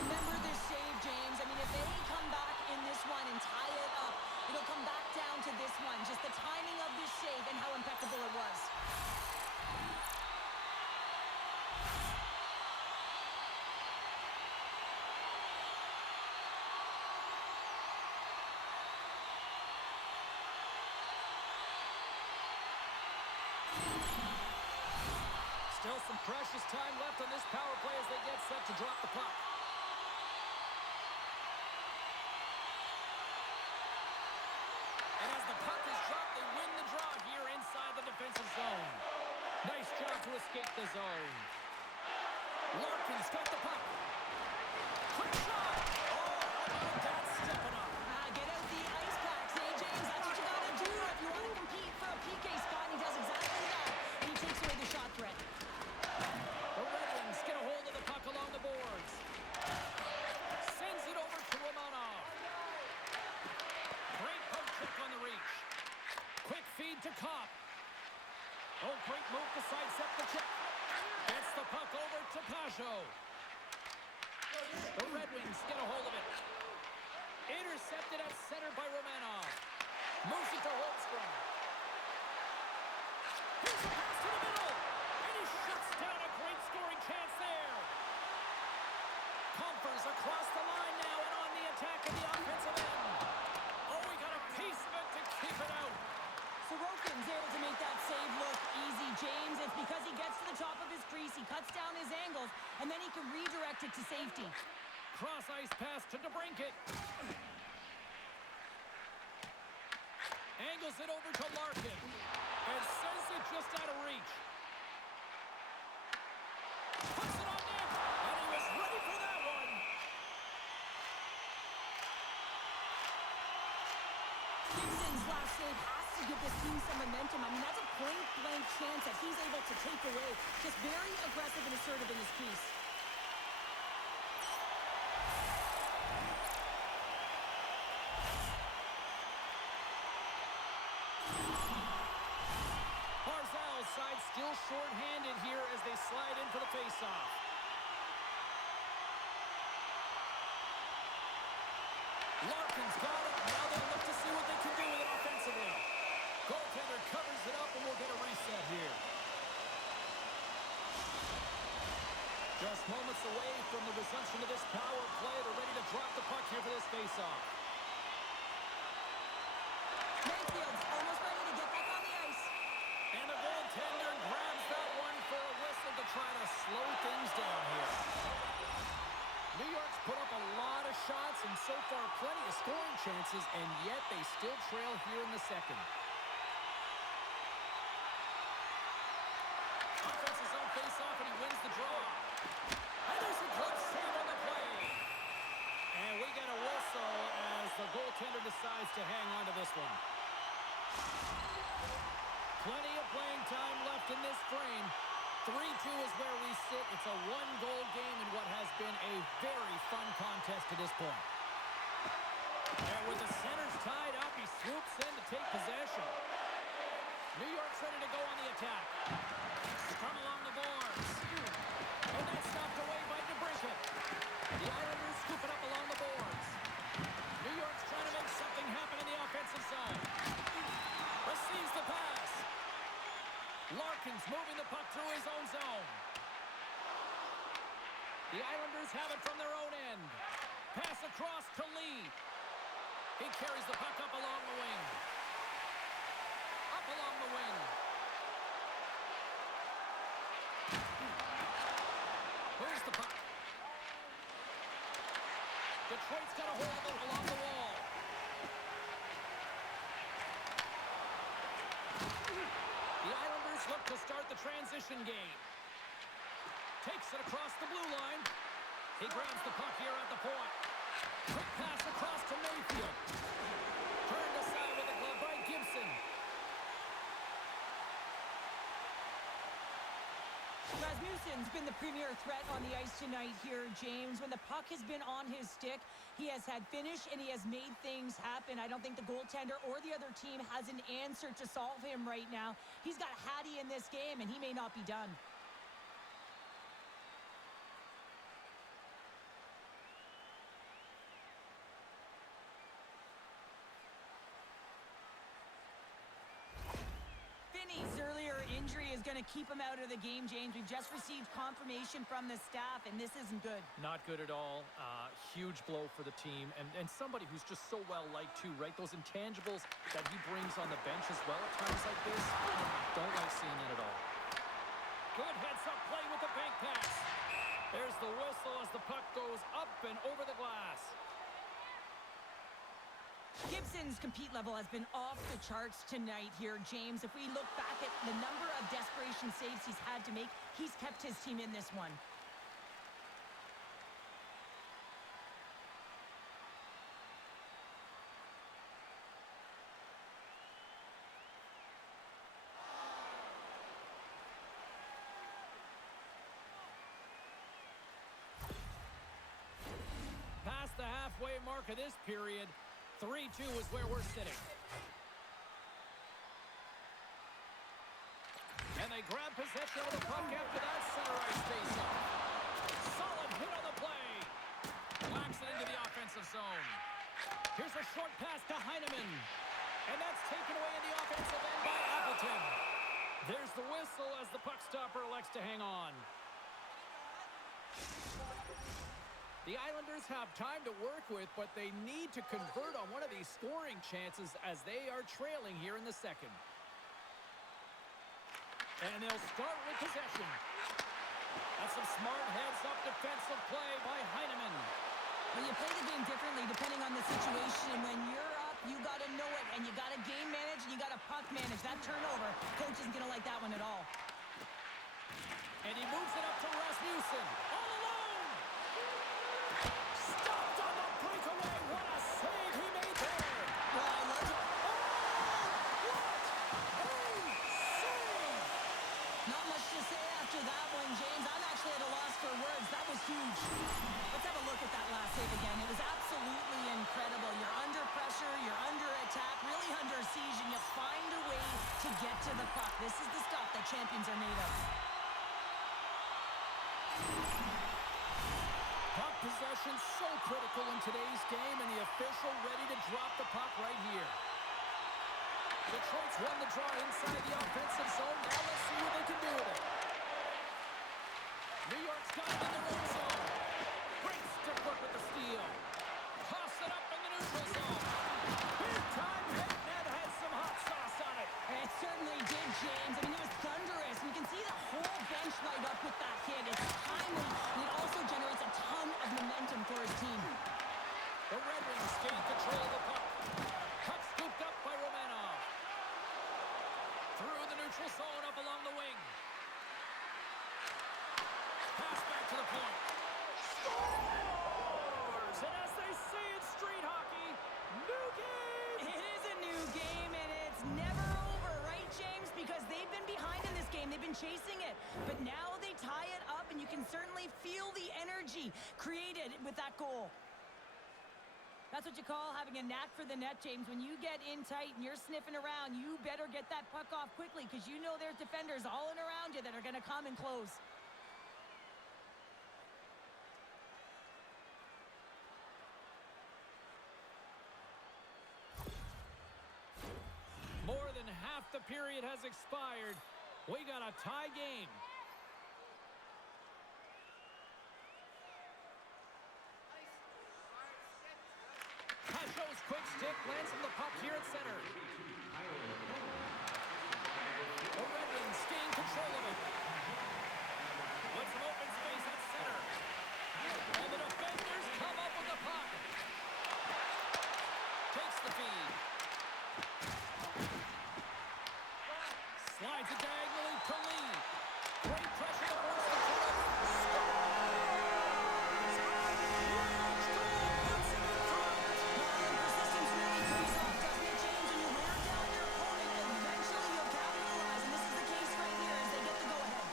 Remember this save, James. I mean, if they come back in this one and tie it up, it'll come back down to this one. Just the timing of this save and how impeccable it was. Still some precious time left on this power play as they get set to drop the puck. And as the puck is dropped, they win the draw here inside the defensive zone. Nice job to escape the zone. Larkin's got the puck. Quick shot! Oh, that's stepping up. Get out the ice packs, James? That's what you gotta do if you want to compete for a PK spot. And he does exactly that. And he takes away the shot threat. The Red Wings get a hold of the puck along the boards. Sends it over to Romanov. Great poke check on the reach. Quick feed to Kopp. Oh, great move to sidestep the check. Gets the puck over to Pajot. The Red Wings get a hold of it. Intercepted at center by Romanov. Moves it to Holmstrom. Here's a pass to the middle. And he shuts down a great scoring chance there. Comfers across the line now and on the attack of the offensive end. Oh, he got a piece of it to keep it out. Sorokin's able to make that save look easy, James. It's because he gets to the top of his crease, he cuts down his angles, and then he can redirect it to safety. Cross ice pass to DeBrincat. Angles it over to Larkin. And sends it just out of reach. Puts it on net. And he was ready for that one. Gibson's last save has to give this team some momentum. I mean, that's a point-blank chance that he's able to take away. Just very aggressive and assertive in his crease. Barzal's side still short-handed here as they slide in for the face-off. Larkin's got it. Now they'll look to see what they can do with it offensively. Goaltender covers it up, and we'll get a reset here. Just moments away from the resumption of this power play. They're ready to drop the puck here for this face-off. Mayfield's almost ready to get back on the ice. And the goaltender grabs that one for a whistle to try to slow things down here. New York's put up a lot of shots and so far plenty of scoring chances, and yet they still trail here in the second. Offense is on face-off, and he wins the draw. And there's a glove save on the play. And we get a whistle as the goaltender decides to hang on to this one. Plenty of playing time left in this frame. 3-2 is where we sit. It's a one-goal game in what has been a very fun contest to this point. And with the centers tied up, he swoops in to take possession. New York's ready to go on the attack. From along the boards. And that's knocked away by DeBrincat. The Islanders scoop it up along the boards. New York's trying to make something happen in the offensive zone. Receives the pass. Larkin's moving the puck through his own zone. The Islanders have it from their own end. Pass across to Lee. He carries the puck up along the wing. Up along the wing. Where's the puck? Detroit's got a hold of it along the wall. The Islanders look to start the transition game. Takes it across the blue line. He grabs the puck here at the point. Quick pass across to Mayfield. Turned aside with a glove by Gibson. Rasmussen's been the premier threat on the ice tonight here, James. When the puck has been on his stick, he has had finish and he has made things happen. I don't think the goaltender or the other team has an answer to solve him right now. He's got Hattie in this game, and he may not be done. Finney's earlier injury is going to keep him out of the game, James. We've just received confirmation from the staff, and this isn't good. Not good at all. Huge blow for the team, and somebody who's just so well-liked too, right? Those intangibles that he brings on the bench as well at times like this, don't like seeing it at all. Good heads-up play with the bank pass. There's the whistle as the puck goes up and over the glass. Gibson's compete level has been off the charts tonight here, James. If we look back at the number of desperation saves he's had to make, he's kept his team in this one. Past the halfway mark of this period, 3-2 is where we're sitting. And they grab possession of the puck after that center ice face-off. Solid hit on the play. Whacks it into the offensive zone. Here's a short pass to Heineman. And that's taken away in the offensive end by Appleton. There's the whistle as the puck stopper elects to hang on. The Islanders have time to work with, but they need to convert on one of these scoring chances as they are trailing here in the second. And they'll start with possession. That's some smart heads-up defensive play by Heineman. Well, you play the game differently depending on the situation. When you're up, you got to know it, and you got to game manage, and you got to puck manage. That turnover, coach isn't going to like that one at all. And he moves it up to Rasmussen. All alone! Stopped on the breakaway. What a save he made there. Well, I love it. Oh, what a save! Not much to say after that one, James. I'm actually at a loss for words. That was huge. Let's have a look at that last save again. It was absolutely incredible. You're under pressure, you're under attack, really under siege, and you find a way to get to the puck. This is the stuff that champions are made of. Puck possession so critical in today's game, and the official ready to drop the puck right here. Detroit's won the draw inside the offensive zone. Now let's see what they can do with it. New York's got it in their own zone. Great stick work with the steal. Toss it up in the neutral zone. Big time hit, and that has some hot sauce on it. It certainly did, James. I mean, it was thunderous. You can see the whole bench light up with that hit. It's timely, and it also generates a ton of momentum for his team. The Red Wings gain control of the puck. Puck scooped up by Romanov. Through the neutral zone, up along the wing. Pass back to the point. Scores! And as they say in street hockey, new game! It is a new game, and it's never over, right, James? Because they've been behind in this game. They've been chasing it. But now they tie it up, and you can certainly feel the energy created with that goal. That's what you call having a knack for the net, James. When you get in tight and you're sniffing around, you better get that puck off quickly because you know there's defenders all in around you that are going to come and close. More than half the period has expired. We got a tie game. Pashos quick stick lands on the puck here at center. The Red Wings gain control of it. With some open space at center. And the defenders come up with the puck. Takes the feed. Slides it diagonally to Lee. Great pressure to force the turnover. Persistence really pays off, doesn't it, James? When you wear down your opponent, eventually you'll capitalize, and this is the case right here as they get the go-ahead.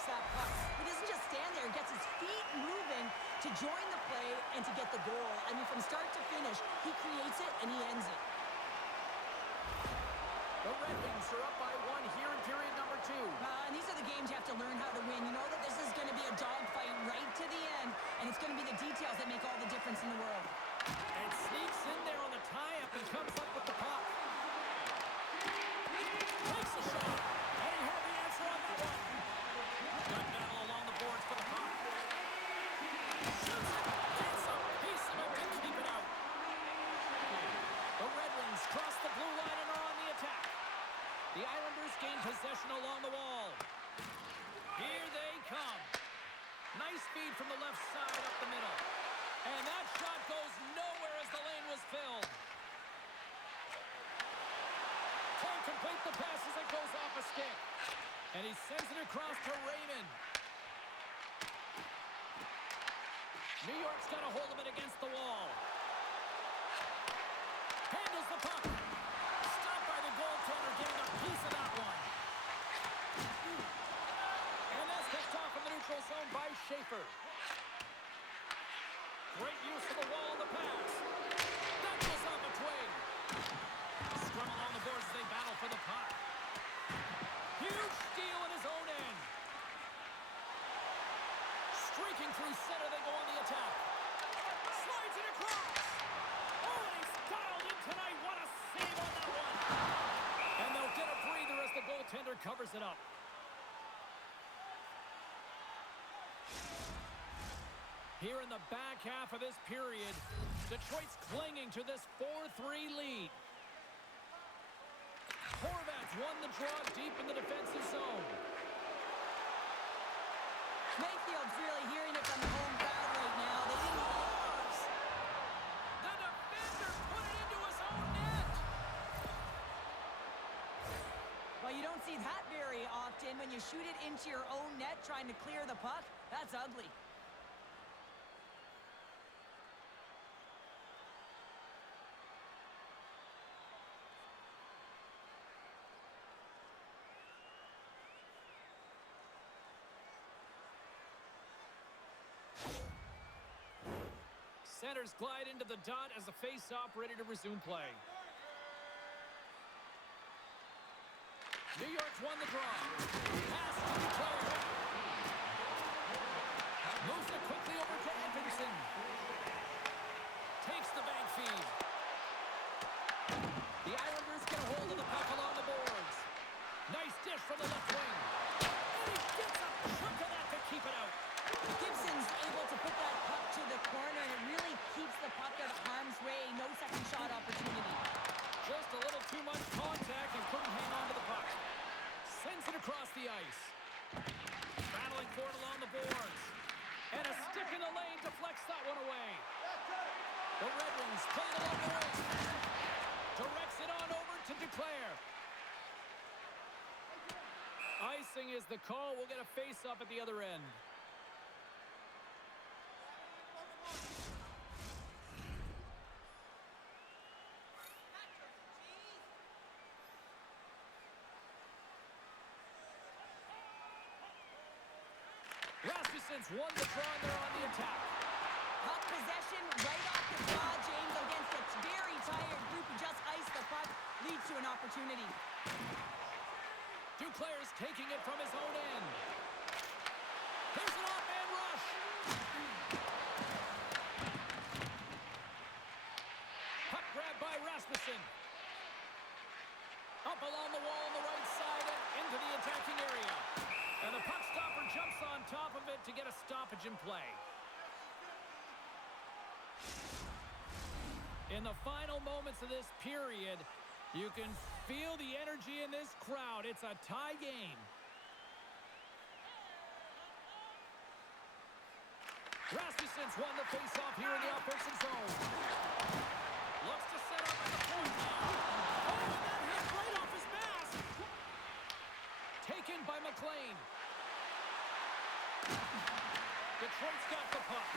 attacks that puck. He doesn't just stand there. He gets his feet moving to join the play and to get the goal. I mean, from start to finish, he creates it and he ends it. The Red Wings are up by 1 here in period number 2. And these are the games you have to learn how to win. You know that this is going to be a dogfight right to the end, and it's going to be the details that make all the difference in the world. And sneaks in there on the tie-up and comes up with the puck. Takes a shot, and he had the answer on that one. Good battle along the boards for the puck. Shoots it, gets a piece of it to keep it out. The Red Wings cross the blue line and are on the attack. The Islanders gain possession along the wall. Here they come. Nice feed from the left side up the middle. And that shot goes nowhere as the lane was filled. Can't complete the pass as it goes off a stick. And he sends it across to Raymond. New York's got a hold of it against the wall. Handles the puck. Stopped by the goaltender, getting a piece of that one. And that's picked off in the neutral zone by Schaefer. Great use of the wall on the pass. That goes off a twig. Scrum along the boards as they battle for the puck. Huge steal in his own end. Streaking through center, they go on the attack. Slides it across. Oh, and he's dialed in tonight. What a save on that one. And they'll get a breather as the goaltender covers it up. Here in the back half of this period, Detroit's clinging to this 4-3 lead. Horvat's won the draw deep in the defensive zone. Mayfield's really hearing it from the home crowd right now. They didn't pause. The defender put it into his own net. Well, you don't see that very often when you shoot it into your own net trying to clear the puck. That's ugly. Centers glide into the dot as the face-off ready to resume play. New York's won the draw. Pass to the player. Moves it quickly over to Edmondson. Takes the bank feed. The Islanders get a hold of the puck along the boards. Nice dish from the left wing. And he gets a chunk of that to keep it out. Gibson's able to put that puck to the corner, and it really keeps the puck out of harm's way. No second shot opportunity. Just a little too much contact and couldn't hang on to the puck. Sends it across the ice. Battling for it along the boards. And a stick in the lane deflects that one away. The Red Wings play it along the wing. Directs it on over to Duclair. Icing is the call. We'll get a face-up at the other end. Rasmussen's won the draw and they're on the attack. Puck possession right off the draw, James, against a very tired group who just iced the puck, leads to an opportunity. Duclair's taking it from his own end. Here's an off-man rush. Puck grabbed by Rasmussen. Up along the wall on the right side and into the attacking area. And the puck stopper jumps on top of it to get a stoppage in play. In the final moments of this period, you can feel the energy in this crowd. It's a tie game. Rasmussen's won the faceoff here in the offensive zone. Looks to set up at the point now. Oh, and that hit right off his mask. Taken by McLean. Detroit's got the puck.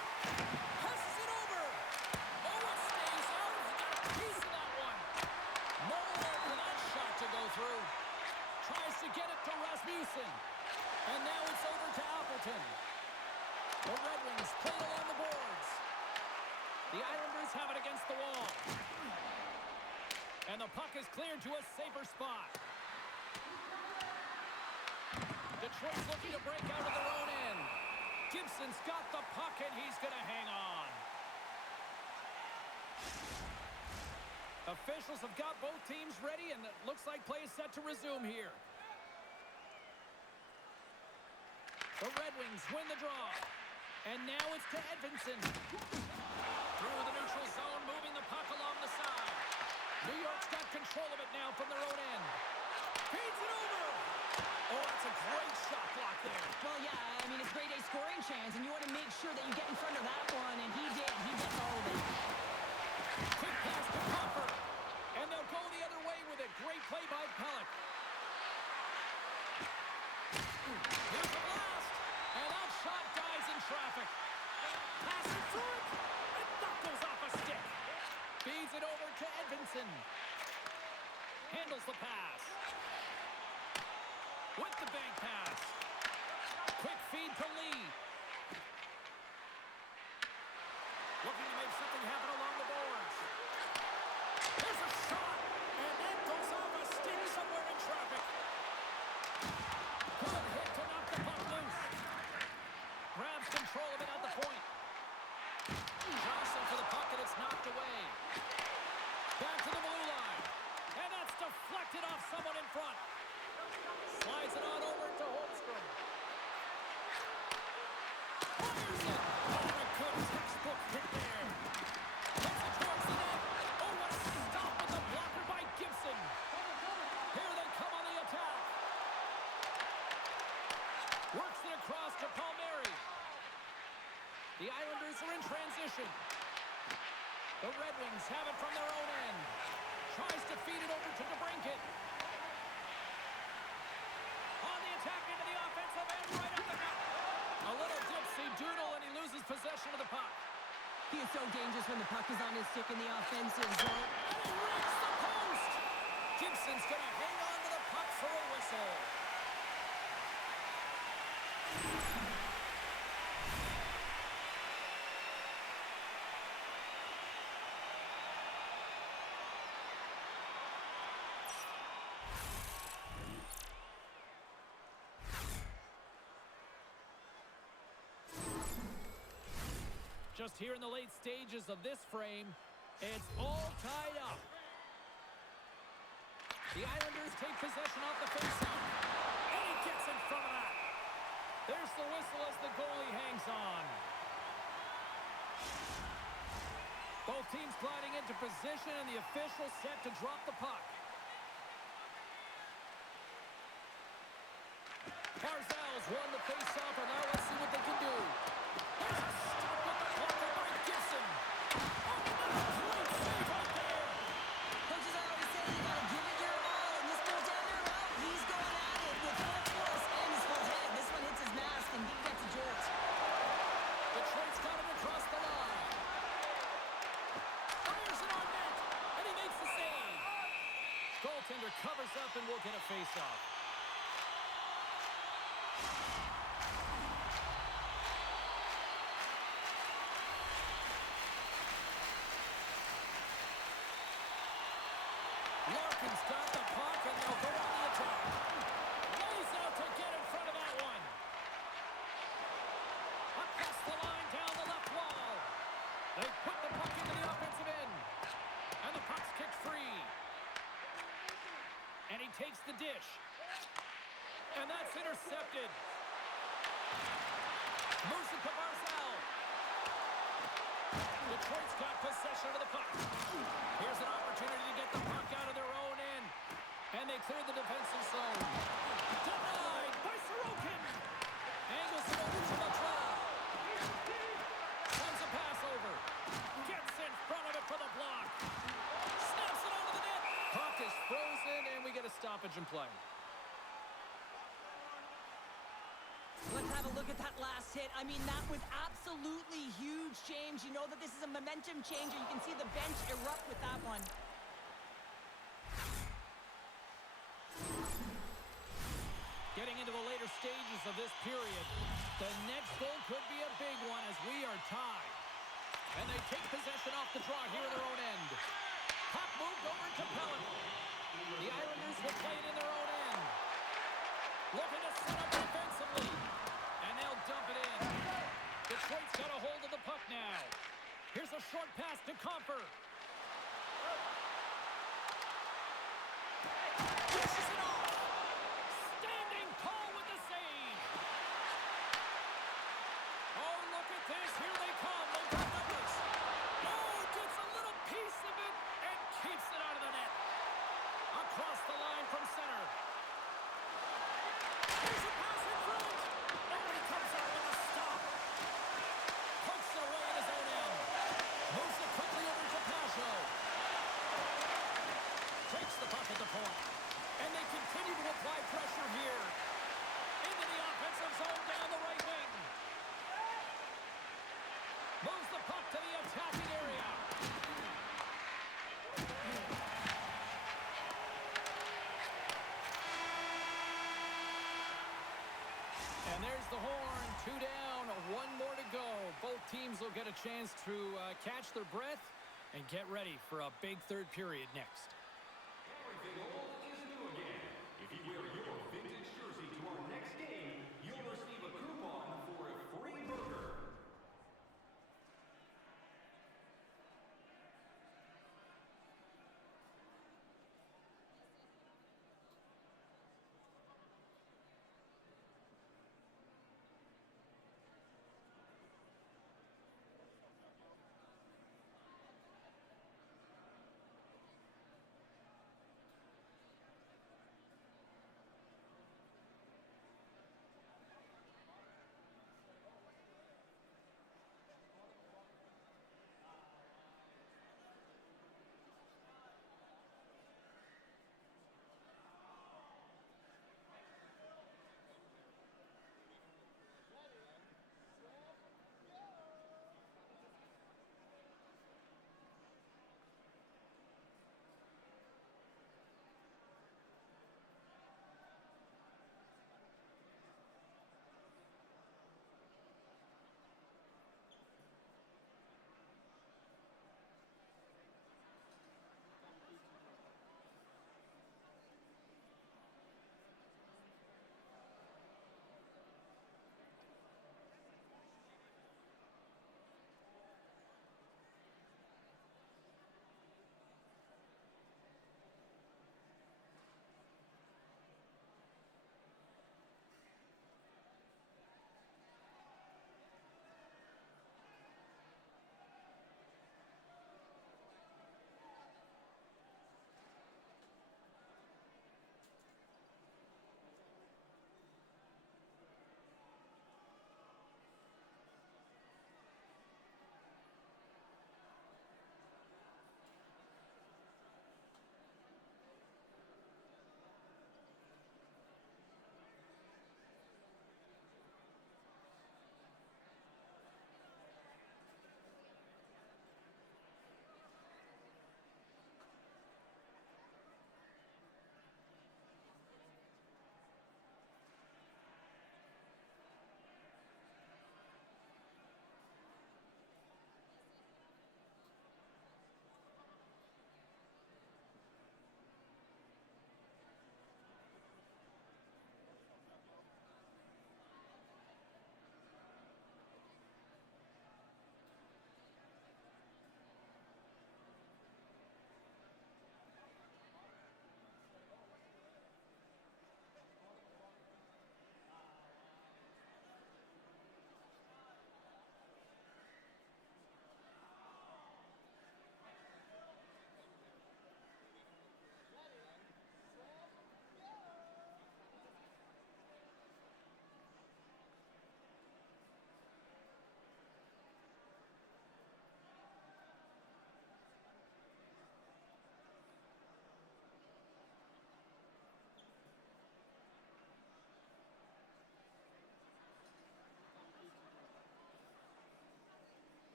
Passes it over. Oh, it stays out. He got a piece of that one. Nowhere for that shot to go through. Tries to get it to Rasmussen. And now it's over to cleared to a safer spot. Detroit's looking to break out of their own end. Gibson's got the puck, and he's going to hang on. Officials have got both teams ready, and it looks like play is set to resume here. The Red Wings win the draw. And now it's to Edvinsson. Through the neutral zone, moving the puck along the side. New York's got control of it now from their own end. Feeds it over. Oh, that's a great shot block there. Well, yeah, I mean, it's grade A scoring chance, and you want to make sure that you get in front of that one, and he did. He gets all of it. Quick pass to Copper. And they'll go the other way with it. Great play by Pellick. Here's the blast. And that shot dies in traffic. Pass in front. And knuckles off a stick. Feeds it over to Edvinsson. Handles the pass. With the bank pass. Quick feed to Lee. Looking to make something happen along the boards. There's a shot. And that goes off a stick somewhere in traffic. Good hit to knock the puck loose. Grabs control of it at the point. Johnson for the puck, and it's knocked away. Back to the blue line. And that's deflected off someone in front. Slides it on over to Holmstrom. Fires it. Oh, a good textbook hit there. Puts it towards the net. Oh, what a stop with the blocker by Gibson. Here they come on the attack. Works it across to Palmieri. The Islanders are in transition. The Red Wings have it from their own end. Tries to feed it over to DeBrincat. On the attack into the offensive end, right up the gut. A little dipsy doodle, and he loses possession of the puck. He is so dangerous when the puck is on his stick in the offensive zone. And he rings the post. Gibson's going to hang on to the puck for a whistle. Just here in the late stages of this frame, it's all tied up. The Islanders take possession off the faceoff. And he gets in front of that. There's the whistle as the goalie hangs on. Both teams gliding into position, and the official set to drop the puck. Barzal's won the faceoff, and now let's see what they can do. There's a stop with the blocker by Gibson. Oh, great save right there. Coaches always say you got to give it your all, and this goaltender, well, he's going at it with full force and his full head. This one hits his mask, and he gets a jolt. Detroit's got him across the line. Fires it on net, and he makes the save. Goaltender covers up and will get a face-off. Larkin's got the puck, and they'll go on the attack. Lays out to get in front of that one. Across the line, down the left wall. They put the puck into the offensive end. And the puck's kicked free. And he takes the dish. And that's intercepted. Moves it to Barzal. Detroit's got possession of the puck. Here's an opportunity to get the puck out of their own end. And they clear the defensive zone. Denied by Sorokin. Angles it over to Latrell. Sends a pass over. Gets in front of it for the block. Snaps it onto the net. Puck is frozen, and we get a stoppage in play. Let's have a look at that last hit. I mean, that was absolutely huge change. You know that this is a momentum changer. You can see the bench erupt with that one. Getting into the later stages of this period, the next goal could be a big one as we are tied. And they take possession off the draw here in their own end. Puck moved over to Pellick. The Islanders will play it in their own end. Looking to set up defensively. And they'll dump it in. Detroit's got a hold of the puck now. Here's a short pass to Comfer. Pushes it off. Standing tall with the save. Oh, look at this. Here they come. They've got numbers. Oh, gets a little piece of it and keeps it out of the net. Across the line from center. Here's a pass in front. Oh, he comes out with a stop. Pokes it away in his own end. Moves it quickly over to Pasho. Takes the puck at the point. And they continue to apply pressure here. Into the offensive zone down the right wing. Moves the puck to the attacking area. And there's the horn. 2 down, 1 more to go. Both teams will get a chance to catch their breath and get ready for a big third period next. Everything old is new again. If you wear your vintage jersey to our next game, you'll receive a coupon for a free burger.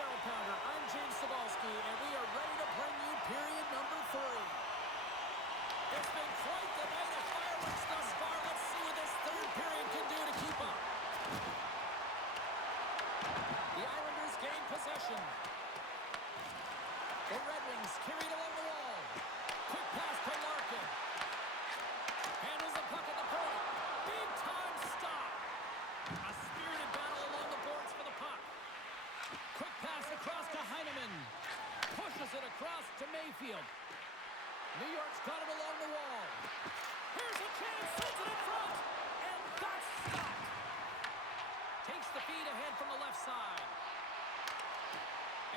Barrel Pounder. I'm James Cebulski, and we are ready to bring you period number 3. It's been quite the night of fireworks thus far. Let's see what this third period can do to keep up. The Islanders gain possession. The Red Wings carry it along the wall. Quick pass to Larkin. Handles the puck at the point. Big time stop. A spirited battle along the boards for the puck. Quick pass across to Heineman. Pushes it across to Mayfield. New York's got it along the wall. Here's a chance. Sends it in front. And that's stopped. Takes the feed ahead from the left side.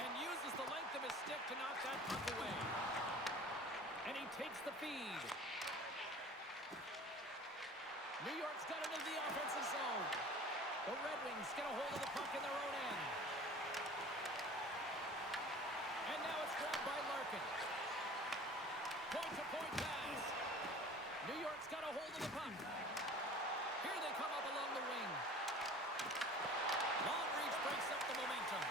And uses the length of his stick to knock that puck away. And he takes the feed. New York's got it into the offensive zone. The Red Wings get a hold of the puck in their own end. And now it's grabbed by Larkin. Point-to-point pass. New York's got a hold of the puck. Here they come up along the wing. Long reach breaks up the momentum.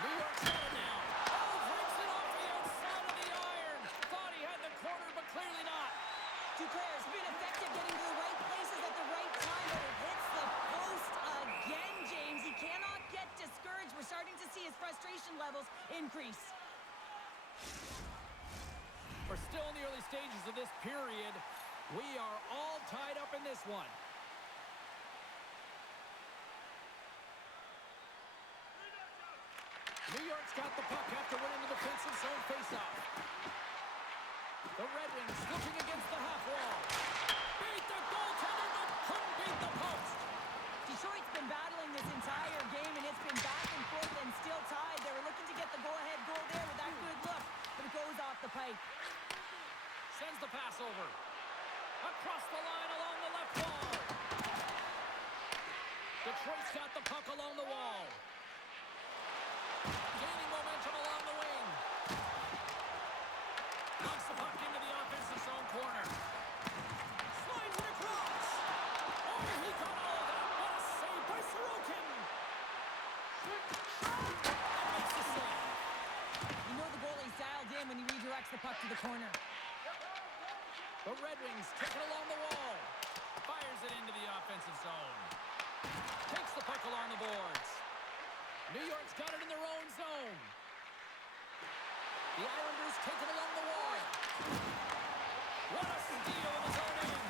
New York's got it now. Oh, breaks it off the outside of the iron. Thought he had the corner, but clearly not. Duclair's been effective getting to the right places at the right time, but it hits the post again, James. He cannot get discouraged. We're starting to see his frustration levels increase. We're still in the early stages of this period. We are all tied up in this one. New York's got the puck after winning the defensive zone faceoff. The Red Wings looking against the half wall. Beat the goaltender, but couldn't beat the post. Detroit's been battling this entire game, and it's been back and forth and still tied. They were looking to get the go-ahead goal there with that good look, but it goes off the pipe. Sends the pass over. Across the line along the left wall. Detroit's got the puck along the wall. Gaining momentum along the wing. Knocks the puck into the offensive zone corner. Slides it across. Oh, he got all of that. What a save by Sorokin. And makes the save. You know the goalie's dialed in when he redirects the puck to the corner. The Red Wings take it along the wall. Fires it into the offensive zone. Takes the puck along the boards. New York's got it in their own zone. The Islanders take it along the wall. What a steal in his own end.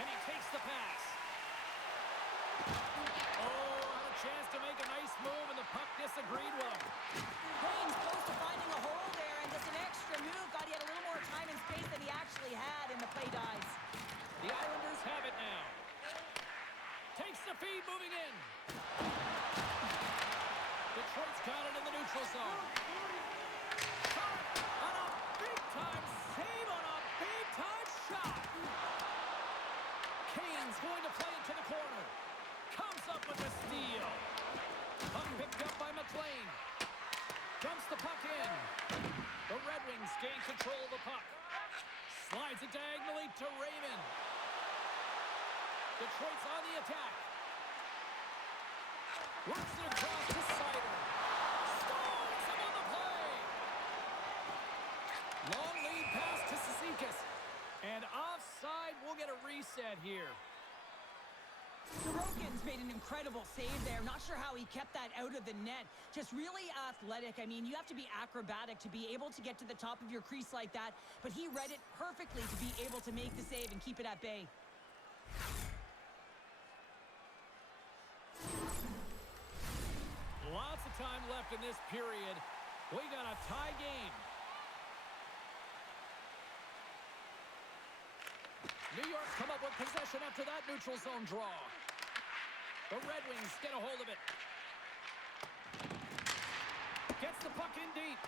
And he takes the pass. Oh, had a chance to make a nice move, and the puck disagreed with him. Payne's close to finding a hole there, and just an extra move. Thought he had a little more time and space than he actually had, and the play dies. The Islanders have it now. Takes the feed, moving in. Detroit's got it in the neutral zone. Shot on a big-time save on a big-time shot. Kane's going to play it to the corner. Comes up with a steal. Puck picked up by McLean. Dumps the puck in. The Red Wings gain control of the puck. Slides it diagonally to Raymond. Detroit's on the attack. Works it across to Sider. Scores him on the play. Long lead pass to Cizikas. And offside, we'll get a reset here. Sorokin's made an incredible save there. Not sure how he kept that out of the net. Just really athletic. I mean, you have to be acrobatic to be able to get to the top of your crease like that. But he read it perfectly to be able to make the save and keep it at bay. Lots of time left in this period. We got a tie game. New York's come up with possession after that neutral zone draw. The Red Wings get a hold of it. Gets the puck in deep.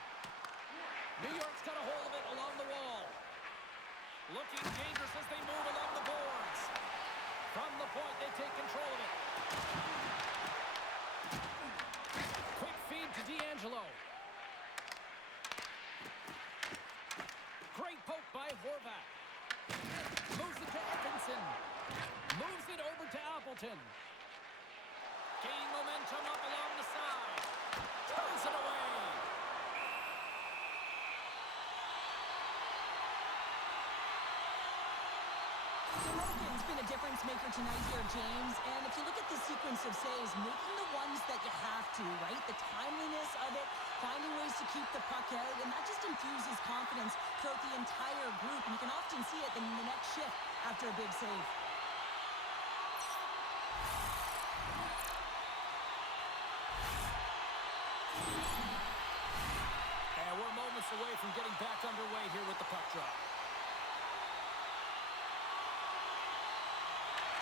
New York's got a hold of it along the wall. Looking dangerous as they move along the boards. From the point, they take control of it. Quick feed to D'Angelo. Great poke by Horvat. Moves it to Atkinson. Moves it over to Appleton. Gaining momentum up along the side. Turns it away. Sorokin's been a difference maker tonight here, James. And if you look at the sequence of saves, making the ones that you have to, right? The timeliness of it, finding ways to keep the puck out, and that just infuses confidence throughout the entire group. And you can often see it in the next shift after a big save. And we're moments away from getting back underway here with the puck drop.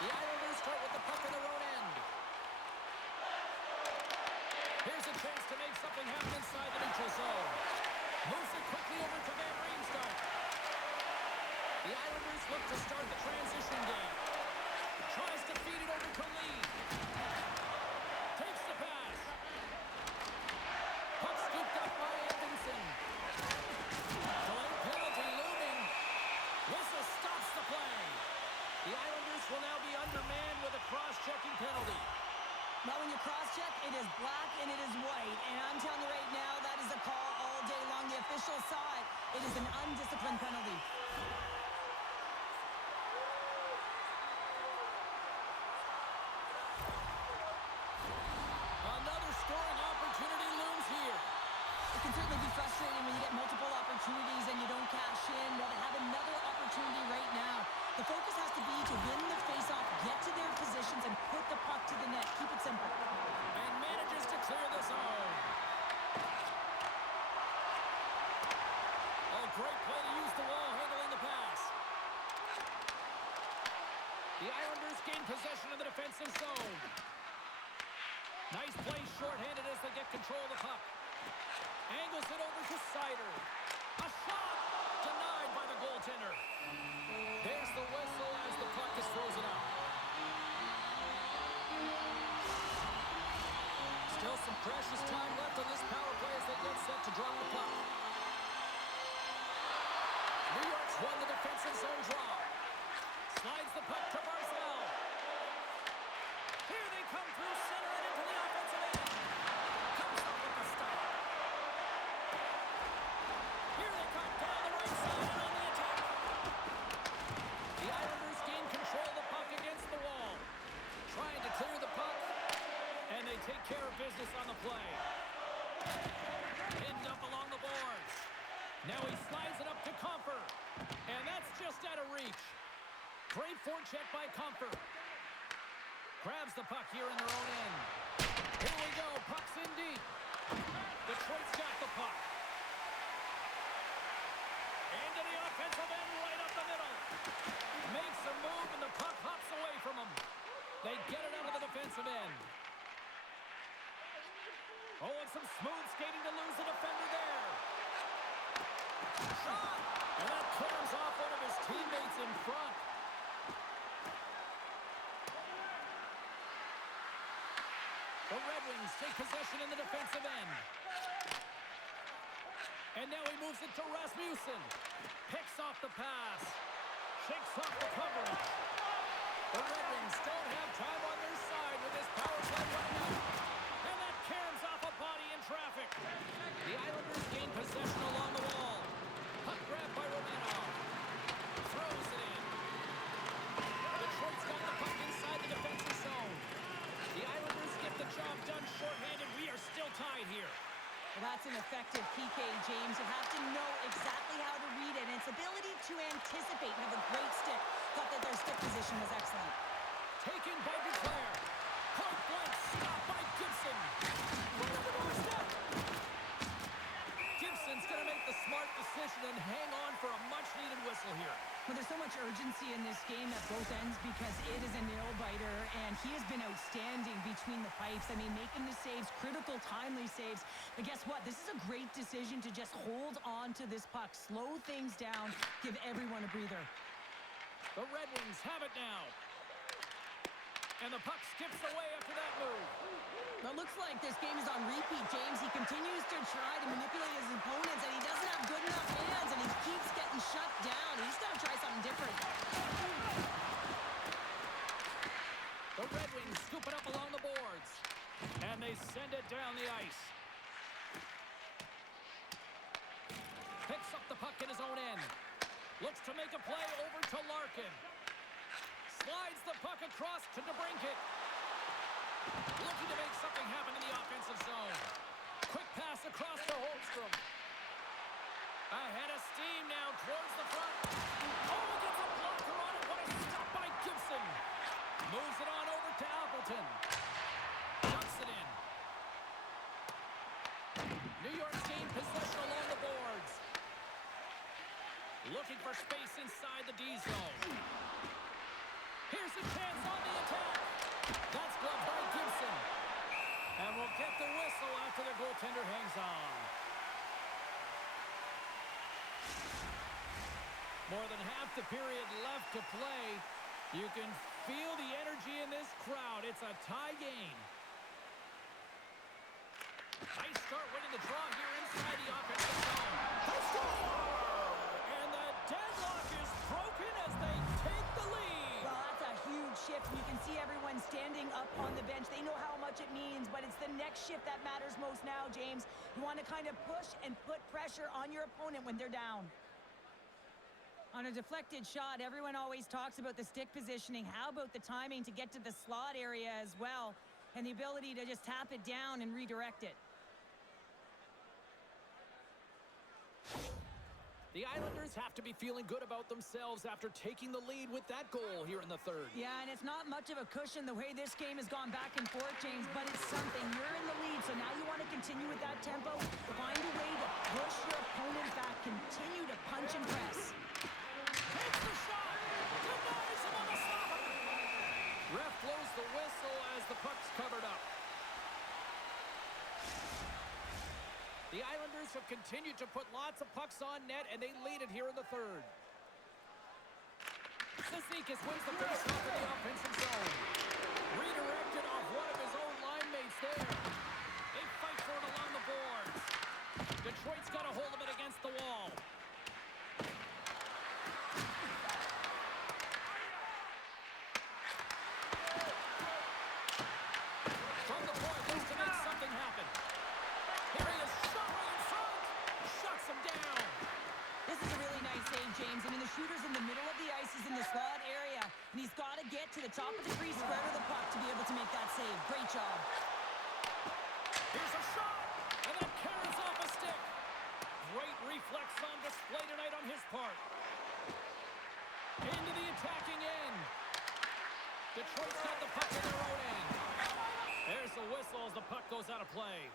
The Islanders start with the puck in their own end. Here's a chance to make something happen inside the neutral zone. Moves it quickly over to Van Riemsdyk. The Islanders look to start the transition game. Tries to feed it over to Lee. Takes the pass. Puck scooped up by Edmondson. Delayed penalty looming. Whistle stops the play. The Islanders will now be undermanned with a cross-checking penalty. Now when you cross-check, it is black and it is white. And I'm telling you right now, that is a call all day long. The officials saw it. It is an undisciplined penalty. Another scoring opportunity looms here. It can certainly be frustrating when you get multiple opportunities and you don't cash in. Well, they have another opportunity right now. The focus has to be to win the faceoff, get to their positions, and put the puck to the net. Keep it simple. And manages to clear the zone. Oh, great play to use the wall handling the pass. The Islanders gain possession of the defensive zone. Nice play shorthanded as they get control of the puck. Angles it over to Sider. A shot denied by the goaltender. There's the whistle as the puck is frozen out. Still some precious time left on this power play as they get set to drop the puck. New York's won the defensive zone draw. Slides the puck to Barzal. Here they come through center and into the offensive end. Comes up with the stop. Here they come down the right side and on the attack. The Islanders gain control of the puck against the wall. Trying to clear the puck. And they take care of business on the play. Pinned up along the boards. Now he slides it up to Comfer. And that's just out of reach. Great forecheck by Comfer. Grabs the puck here in their own end. Here we go. Puck's in deep. Detroit's got the puck. Into the offensive end, right up the middle. Makes a move, and the puck hops away from him. They get it out of the defensive end. Oh, and some smooth skating to lose the defender there. Shot! And that clears off one of his teammates in front. The Red Wings take possession in the defensive end. And now he moves it to Rasmussen. Picks off the pass. Shakes off the coverage. The Red Wings don't have time on their side with this power play running out. And that caroms off a body in traffic. The Islanders gain possession along the wall. Puck grab by Romanov. Throws it in. Detroit's got the puck inside the defensive zone. The Islanders get the job done shorthanded. We are still tied here. Well, that's an effective PK, James. You have to know exactly how to read it, and its ability to anticipate and have a great stick. Thought that their stick position was excellent. Taken by Duclair. Point blank stop by Gibson. Right on the doorstep. Gibson's going to make the smart decision and hang on for a much-needed whistle here. Well, there's so much urgency in this game at both ends because it is a nail-biter, and he has been outstanding between the pipes. I mean, making the saves, critical, timely saves. But guess what? This is a great decision to just hold on to this puck, slow things down, give everyone a breather. The Red Wings have it now. And the puck skips away after that move. Well, it looks like this game is on repeat, James. He continues to try to manipulate his opponents, and he doesn't have good enough hands, and he keeps getting shut down. He's got to try something different. The Red Wings scoop it up along the boards. a play over to Larkin. Slides the puck across to DeBrincat. Looking to make something happen in the offensive zone. Quick pass across to Holmstrom. Ahead of steam now towards the front. Oh, gets a blocker on it. What a stop by Gibson. Moves it on over to Appleton. Dumps it in. New York's gained possession along the boards. Looking for space inside the D zone. Here's a chance on the attack. That's gloved by Gibson. And we'll get the whistle after the goaltender hangs on. More than half the period left to play. You can feel the energy in this crowd. It's a tie game. Nice start winning the draw here inside the offensive zone. They score! And the deadlock is broken as they take the lead. Well, that's a huge shift. You can see everyone standing up on the bench. They know how much it means, but it's the next shift that matters most now, James. You want to kind of push and put pressure on your opponent when they're down. On a deflected shot, everyone always talks about the stick positioning. How about the timing to get to the slot area as well, and the ability to just tap it down and redirect it? The Islanders have to be feeling good about themselves after taking the lead with that goal here in the third. Yeah, and it's not much of a cushion the way this game has gone back and forth, James, but it's something. You're in the lead, so now you want to continue with that tempo. Find a way to push your opponent back. Continue to punch and press. Takes the shot. Denies him on the stopper. Ref blows the whistle as the puck's covered up. The Islanders have continued to put lots of pucks on net, and they lead it here in the third. Cizikas wins the faceoff in the offensive zone. Redirected off one of his own line mates there. They fight for it along the boards. Detroit's got a hold of it against the wall. From the point, looks to make something happen. Here he is, shot right in front. Shuts him down. This is a really nice save, James. I mean, the shooter's in the middle of the ice. He's in the slot area, and he's got to get to the top of the crease square of the puck to be able to make that save. Great job. Here's a shot, and that carries off a stick. Great reflex on display tonight on his part. Into the attacking end. Detroit's got the puck in their own end. There's the whistle as the puck goes out of play.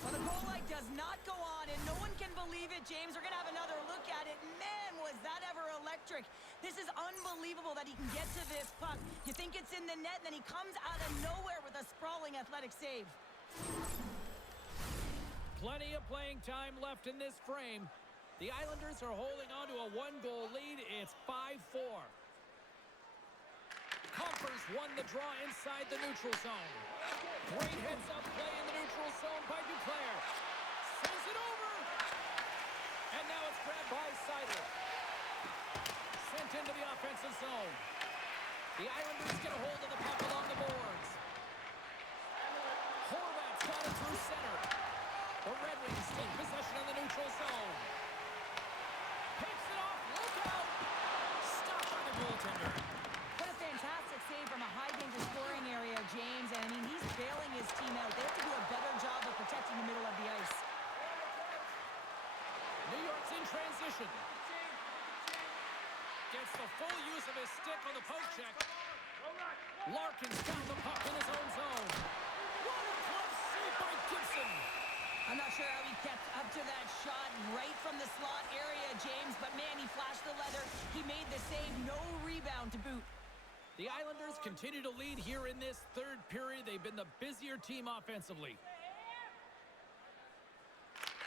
Well, the goal light does not go on, and no one can believe it, James. We're going to have another look at it. Man, was that ever electric. This is unbelievable that he can get to this puck. You think it's in the net, and then he comes out of nowhere with a sprawling athletic save. Plenty of playing time left in this frame. The Islanders are holding on to a one-goal lead. It's 5-4. Compers won the draw inside the neutral zone. Great heads-up play in the neutral zone by Duclair. Sends it over. And now it's grabbed by Seidler. Sent into the offensive zone. The Islanders get a hold of the puck along the boards. Horvat's got it through center. The Red Wings take possession in the neutral zone. Picks it off. Look out. Stopped by the goaltender. What a fantastic save from a high-danger scoring area, James. And, I mean, he's bailing his team out. They have to do a better job of protecting the middle of the ice. New York's in transition. Gets the full use of his stick on the poke check. Larkin's got the puck in his own zone. What a glove save by Gibson. I'm not sure how he kept up to that shot right from the slot area, James, but man, he flashed the leather. He made the save, no rebound to boot. The Islanders continue to lead here in this third period. They've been the busier team offensively.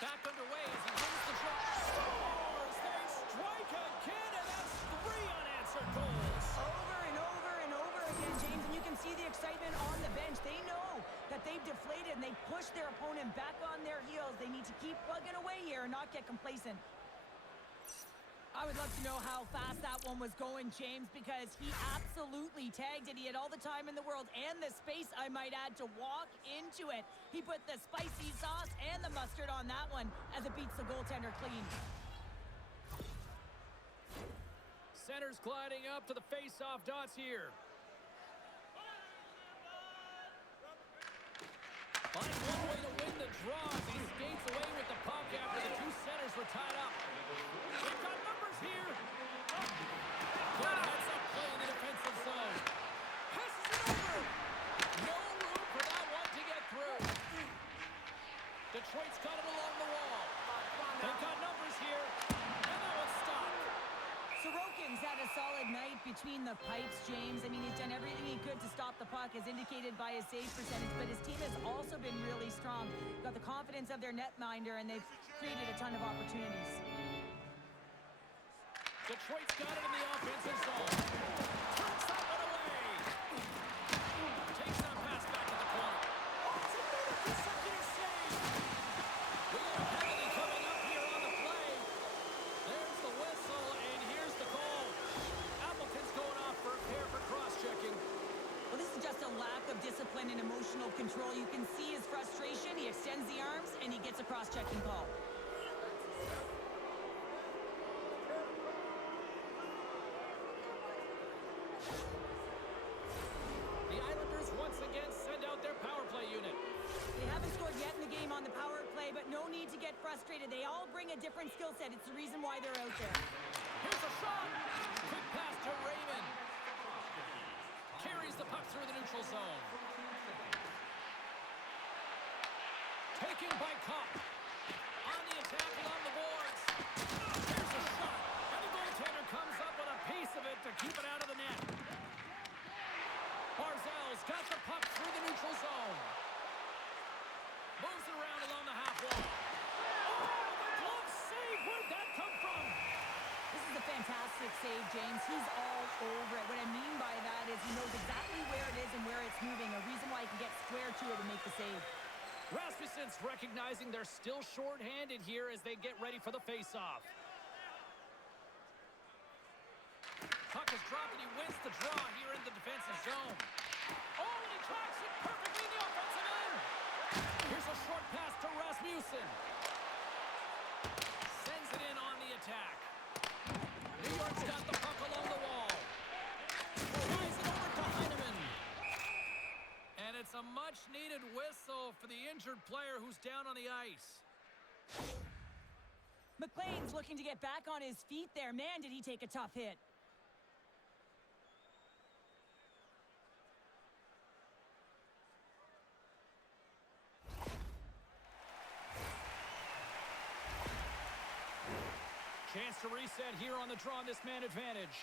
Back underway as he wins the draw. Scores! They strike again, and that's 3 unanswered goals. Over and over and over again, James, and you can see the excitement on the bench. They know that they've deflated, and they push their opponent back on their heels. They need to keep plugging away here and not get complacent. I would love to know how fast that one was going, James, because he absolutely tagged it. He had all the time in the world and the space, I might add, to walk into it. He put the spicy sauce and the mustard on that one as it beats the goaltender clean. Center's gliding up to the face-off dots here. Finds one way to win the draw as he skates away with the puck after the two centers were tied up. They've got numbers here. Good heads-up play in the defensive zone. Passes it over. No room for that one to get through. Detroit's got it along the wall. They've got numbers here. And that one's stopped. Sorokin's had a solid night between the pipes, James. I mean, he's done everything he could to stop the puck, as indicated by his save percentage, but his team has also been really strong. Got the confidence of their netminder, and they've created a ton of opportunities. Detroit's got it in the offensive zone. Turns that one away. Takes that pass back to the corner. Oh, it's another consecutive save. We got a penalty coming up here on the play. There's the whistle, and here's the call. Appleton's going off for a pair for cross-checking. Well, this is just a lack of discipline and emotional control. You can see his frustration. He extends the arms, and he gets a cross-checking call. The Islanders once again send out their power play unit. They haven't scored yet in the game on the power play, but no need to get frustrated. They all bring a different skill set. It's the reason why they're out there. Here's a shot. Quick pass to Raymond. Carries the puck through the neutral zone. Taken by Kopp. On the attack along the boards. Here's a shot. And the goaltender comes up with a piece of it to keep it out of the net. Barzal's got the puck through the neutral zone. Moves it around along the half wall. Oh, the glove save! Where'd that come from? This is a fantastic save, James. He's all over it. What I mean by that is he knows exactly where it is and where it's moving, a reason why he can get square to it and make the save. Rasmussen's recognizing they're still short-handed here as they get ready for the face-off. Puck is dropped and he wins the draw here in the defensive zone. Oh, and he tracks it perfectly in the offensive end. Here's a short pass to Rasmussen. Sends it in on the attack. New York's got the puck along the wall. Flies it over to Heineman. And it's a much-needed whistle for the injured player who's down on the ice. McLean's looking to get back on his feet there. Man, did he take a tough hit. Chance to reset here on the draw on this man advantage.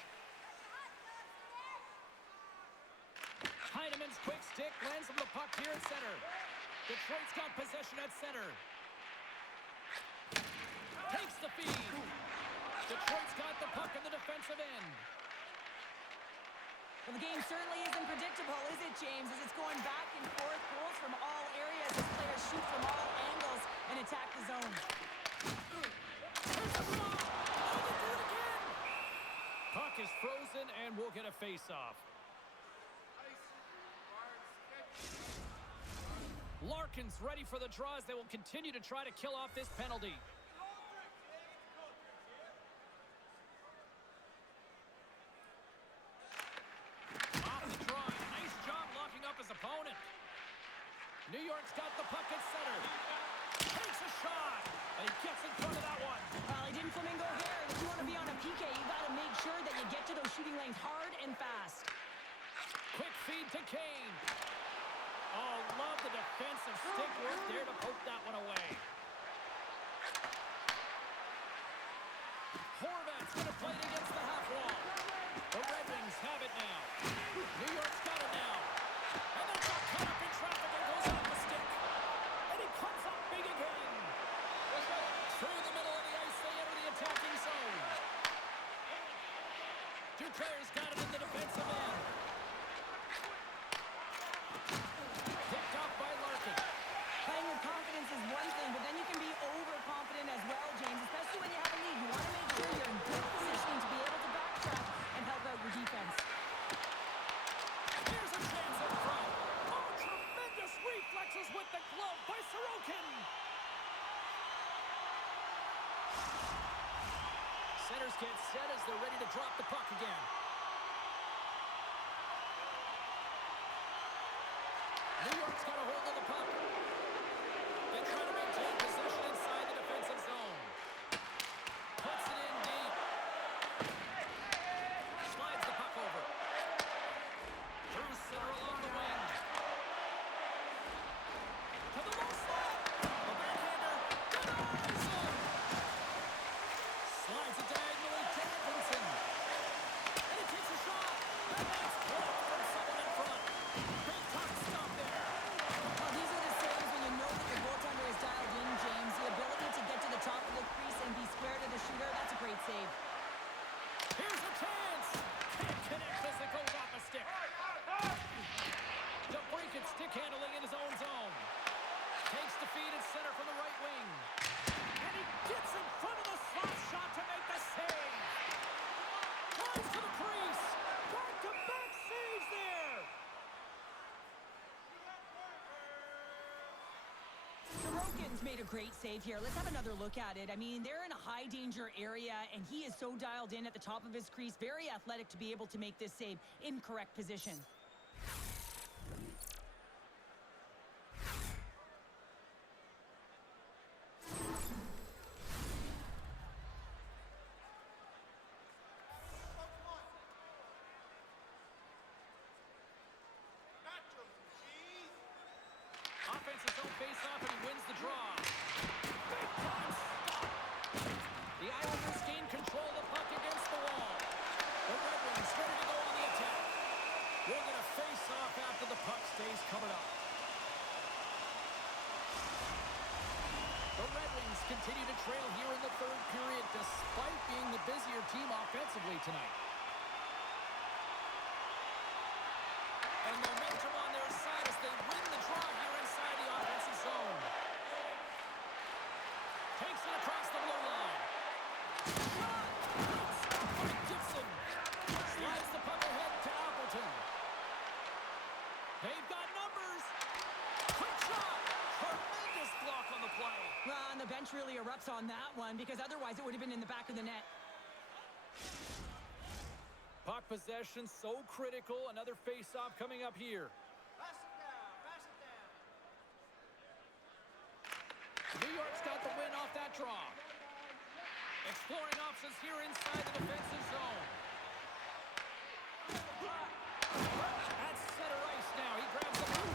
Heineman's quick stick lands him the puck here at center. Detroit's got possession at center. Takes the feed. Detroit's got the puck in the defensive end. Well, the game certainly isn't predictable, is it, James? As it's going back and forth, goals from all areas as players shoot from all angles and attack the zone. Here's the block. Oh, they do it again. Puck is frozen, and we'll get a face-off. Larkin's ready for the draw as they will continue to try to kill off this penalty. Off the draw. Nice job locking up his opponent. New York's got the puck at center. Takes a shot. And he gets in front of that one. Well, he didn't flamingo here. And if you want to be on a PK, you got to make sure that you get to those shooting lanes hard and fast. Quick feed to Kane. Oh, love the defensive stick work there to poke that one away. Horvat's going to play it against the half wall. The Red Wings have it now. New York's got it now. And they got caught up in traffic and goes off the stick. And he comes up big again. Through the middle of the ice, they enter the attacking zone. Duclair's got it in the defensive end. Picked off by Larkin. Playing with confidence is one thing, but then you can be overconfident as well, James, especially when you have a lead. You want to make sure you're in good position Runners get set as they're ready to drop the puck again. New York's got a hold of the puck. They try to maintain possession inside the defensive zone. Puts it in deep. Slides the puck over. Through center along the wing. To the low slot. The backhander denies him. Slides it diagonally to Edmondson. And he takes a shot. And that's blocked from someone in front. Big time stop there. Well, these are the saves when you know that your goaltender is dialed in, James. The ability to get to the top of the crease and be square to the shooter, that's a great save. Here's a chance. Can't connect as it goes off a stick. DeBrincat stick handling in his own zone. Takes the feed at center from the right wing. And he gets in front of the slot shot to make the save. Drives to the crease. Back-to-back saves there. Sorokin's made a great save here. Let's have another look at it. I mean, they're in a high-danger area, and he is so dialed in at the top of his crease. Very athletic to be able to make this save in correct position. Offensive zone face-off, and he wins the draw. Big time stop. The Islanders gain control of the puck against the wall. The Red Wings ready to go on the attack. We'll get a face-off after the puck stays covered up. The Red Wings continue to trail here in the third period, despite being the busier team offensively tonight. And momentum on their side as they win the draw here inside the offensive zone. Takes it across the blue line. Shot! Stopped by Gibson. Slides the puck ahead to Appleton. They've got numbers. Quick shot! Tremendous block on the play. Well, and the bench really erupts on that one, because otherwise it would have been in the back of the net. Puck possession so critical. Another face-off coming up here. Pass it down, pass it down. New York's got the win off that draw. Exploring options here inside the defensive zone. At center ice now. He grabs the puck.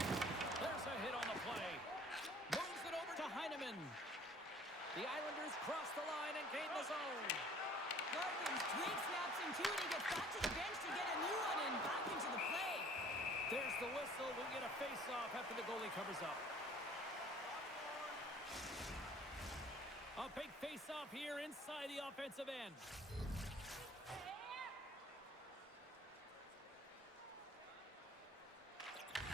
There's a hit on the play. Moves it over to Heineman. The Islanders cross the line and gain the zone. Larkins twig snaps him too, and he gets back to the bench to get a new one and back into the play. There's the whistle. We'll get a face-off after the goalie covers up. A big face-off here inside the offensive end.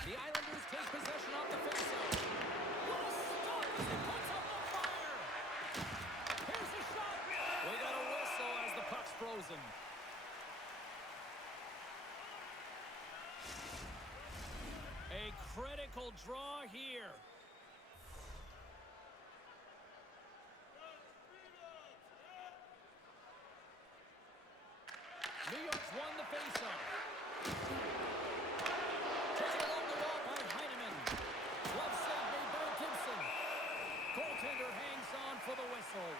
The Islanders take possession off the face-off. What a stop as he puts up the fire. Here's the shot. We got a whistle as the puck's frozen. A critical draw here. New York's won the faceoff. Taken along the wall by Heineman. Glove save made by Gibson. Goaltender hangs on for the whistle.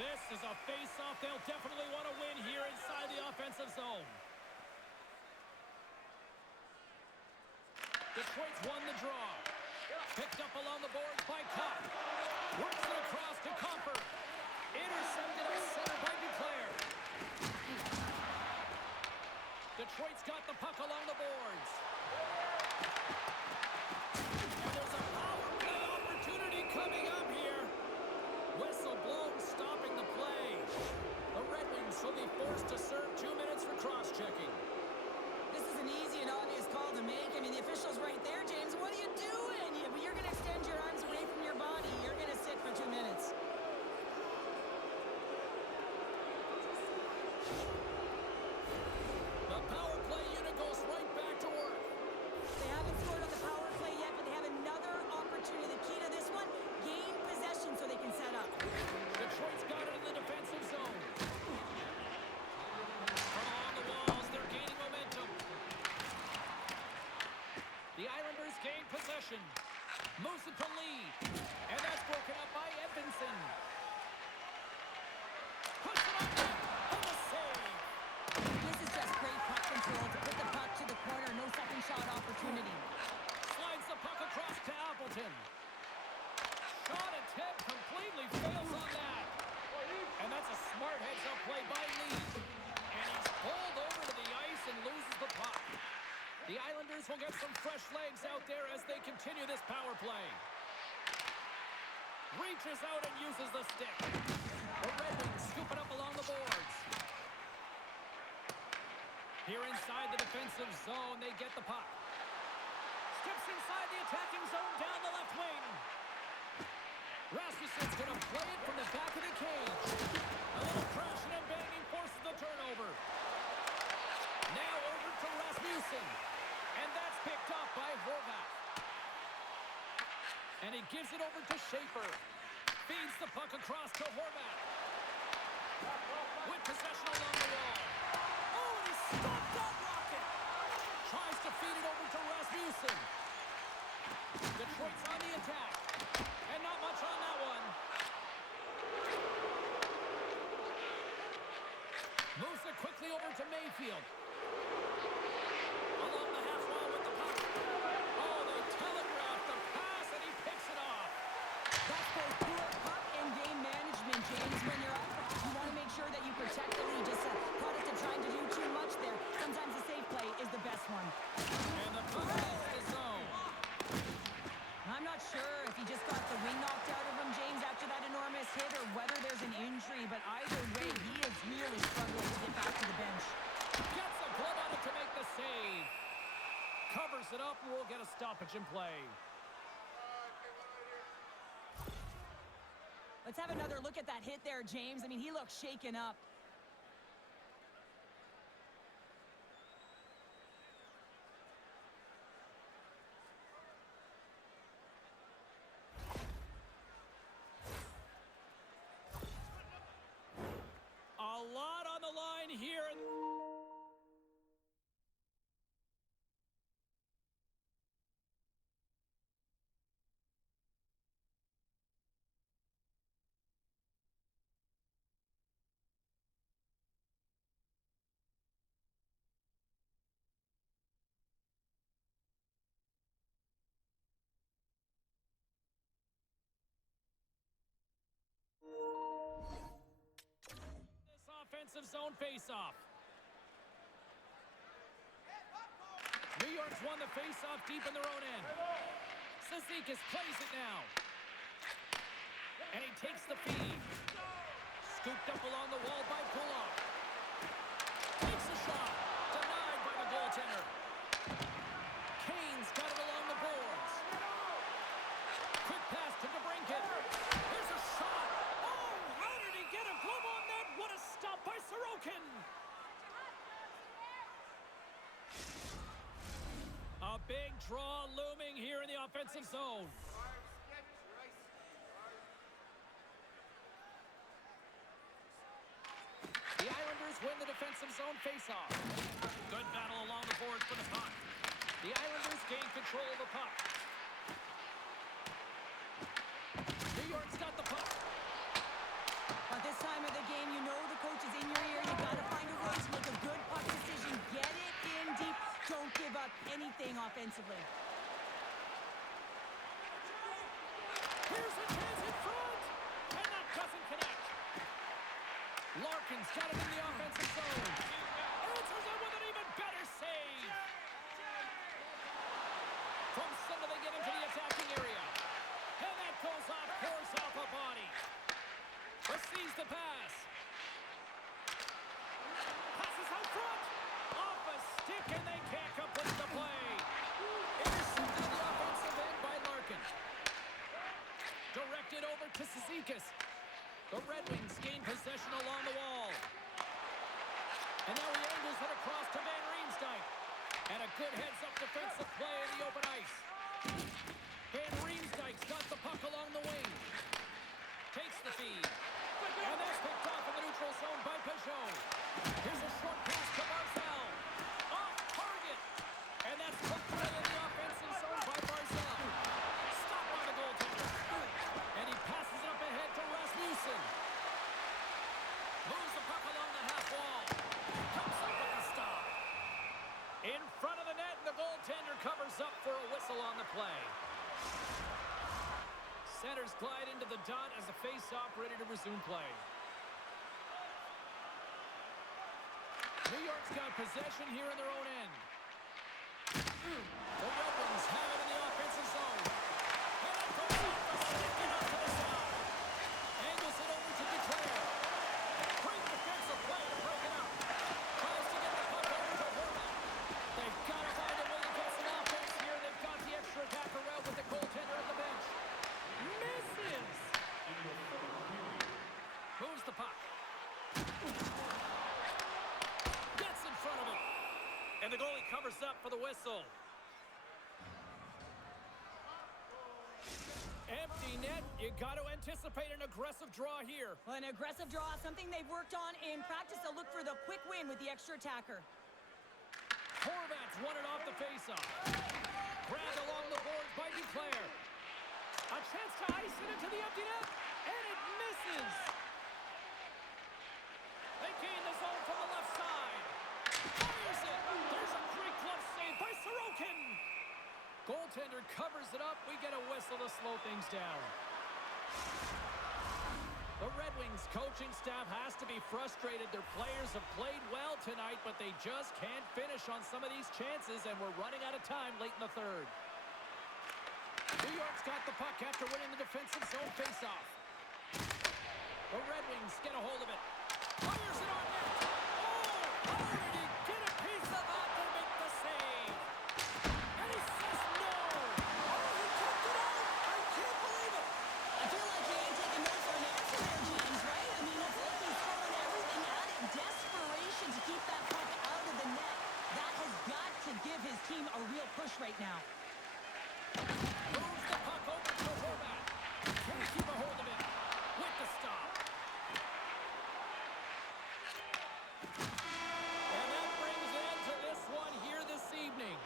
This is a face-off they'll definitely want to win here inside the offensive zone. Detroit's won the draw. Picked up along the boards by Kopp. Works it across to Comfort. Intercepted at center by Duclair. Detroit's got the puck along the boards. And there's a power play opportunity coming up here. Whistle blown, stopping the play. The Red Wings will be forced to serve 2 minutes for cross-checking. This is an easy and obvious call to make. I mean, the official's right there, James. What are you doing? You're going to extend your arms away from your body. You're going to sit for 2 minutes. The power play unit goes right back to work. They haven't scored on the power play possession. Moves it to lead. And that's broken up by Edvinson. Puts it on net. And a save. This is just great puck control to put the puck to the corner. No second shot opportunity. Slides the puck across to Appleton. Shot attempt completely fails on that. And that's a smart heads-up play by Lee. And he's pulled over to the ice and loses the puck. The Islanders will get some fresh legs out there as they continue this power play. Reaches out and uses the stick. The Red Wings scoop it up along the boards. Here inside the defensive zone, they get the puck. Steps inside the attacking zone down the left wing. Rasmussen's going to play it from the back of the cage. A little crashing and banging forces the turnover. Now over to Rasmussen. And that's picked up by Horvath. And he gives it over to Schaefer. Feeds the puck across to Horvath. With possession along the wall. Oh, and he stopped that rocket. Tries to feed it over to Rasmussen. Detroit's on the attack. And not much on that one. Moves it quickly over to Mayfield. Along the half wall with the puck. Oh, they telegraphed the pass, and he picks it off. That's both poor puck and game management, James. When you're up, you want to make sure that you protect the lead. Just a product of trying to do too much there. Sometimes the safe play is the best one. And the puck is the zone. I'm not sure if he just got the wing knocked out of him, James, after that enormous hit, or whether there's an injury. But either way, he is really struggling to get back to the bench. Gets a glove on it to make the save. Covers it up, and we'll get a stoppage in play. Let's have another look at that hit there, James. I mean, he looks shaken up. A lot on the line here. Offensive zone faceoff. New York's won the faceoff deep in their own end. Cizikas plays it now. And he takes the feed. Scooped up along the wall by Kulak. Takes a shot. Denied by the goaltender. Kane's got it along the boards. Quick pass to DeBrincat. Here's a shot. Oh, how did he get a glove on that? What a stop by Sorokin. A big draw looming here in the offensive zone. The Islanders win the defensive zone faceoff. Good battle along the boards for the puck. The Islanders gain control of the puck. New York's got the puck. At this time of the game, you know the coach is in your ear. You got to find a way to make a good puck decision. Get it in deep. Don't give up anything offensively. Here's a chance in front. And that doesn't connect. Larkin's got it in the offensive zone. Answers it with an even better save. From center, they get into the attacking area. And that goes off, pours off a body. Receives the pass. Passes out front. Off a stick, and they can't complete the play. Intercepted in the offensive end by Larkin. Directed over to Cizikas. The Red Wings gain possession along the wall. And now he angles it across to Van Riemsdyk. And a good heads-up defensive play in the open ice. Van Riemsdyk's got the puck along the wing. Takes the feed. And that's picked off in the neutral zone by Peugeot. Here's a short pass to Barzal. Off target. And that's put away in the offensive zone by Barzal. players glide into the dot as the face-off ready to resume play. New York's got possession here in their own end. The Red Wings have it in the offensive zone. And it goes off the stick and up to the side. Angles it over to Declare. Great defensive play to break it up. Tries to get the puck over to Horvat. They've got to find a way to get some offense here. They've got the extra attacker out with the goaltender at the bench. Misses. Moves the puck. Gets in front of it. And the goalie covers up for the whistle. Empty net. You got to anticipate an aggressive draw here. Well, an aggressive draw, something they've worked on in practice. They'll look for the quick win with the extra attacker. Horvat's won it off the faceoff. Grabbed along the boards by Declare. A chance to ice it into the empty net, and it misses. They gain the zone from the left side. Fires it. There's a great glove save by Sorokin. Goaltender covers it up. We get a whistle to slow things down. The Red Wings coaching staff has to be frustrated. Their players have played well tonight, but they just can't finish on some of these chances, and we're running out of time late in the third. New York's got the puck after winning the defensive zone faceoff. The Red Wings get a hold of it. Fires it on net. Oh, how did he get a piece of that to make the save? And he says no. Oh, he kicked it out. I can't believe it. I feel like he ain't taking no for an answer there, James, right? I mean, it's like he's throwing everything at it. Desperation to keep that puck out of the net. That has got to give his team a real push right now. Moves the puck over to Horvat. Can't keep a hold of it. With the stop. And that brings an end to this one here this evening.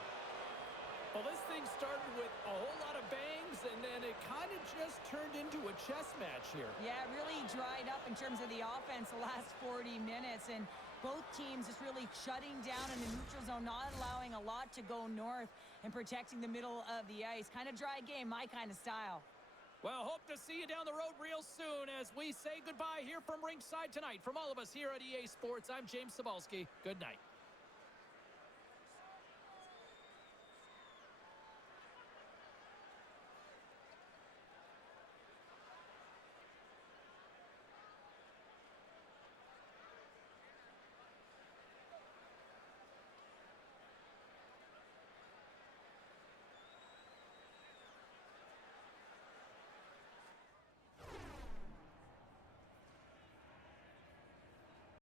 Well, this thing started with a whole lot of bangs, and then it kind of just turned into a chess match here. Yeah, it really dried up in terms of the offense the last 40 minutes, and both teams just really shutting down in the neutral zone, not allowing a lot to go north and protecting the middle of the ice. Kind of dry game, my kind of style. Well, hope to see you down the road real soon as we say goodbye here from ringside tonight. From all of us here at EA Sports, I'm James Cebulski. Good night.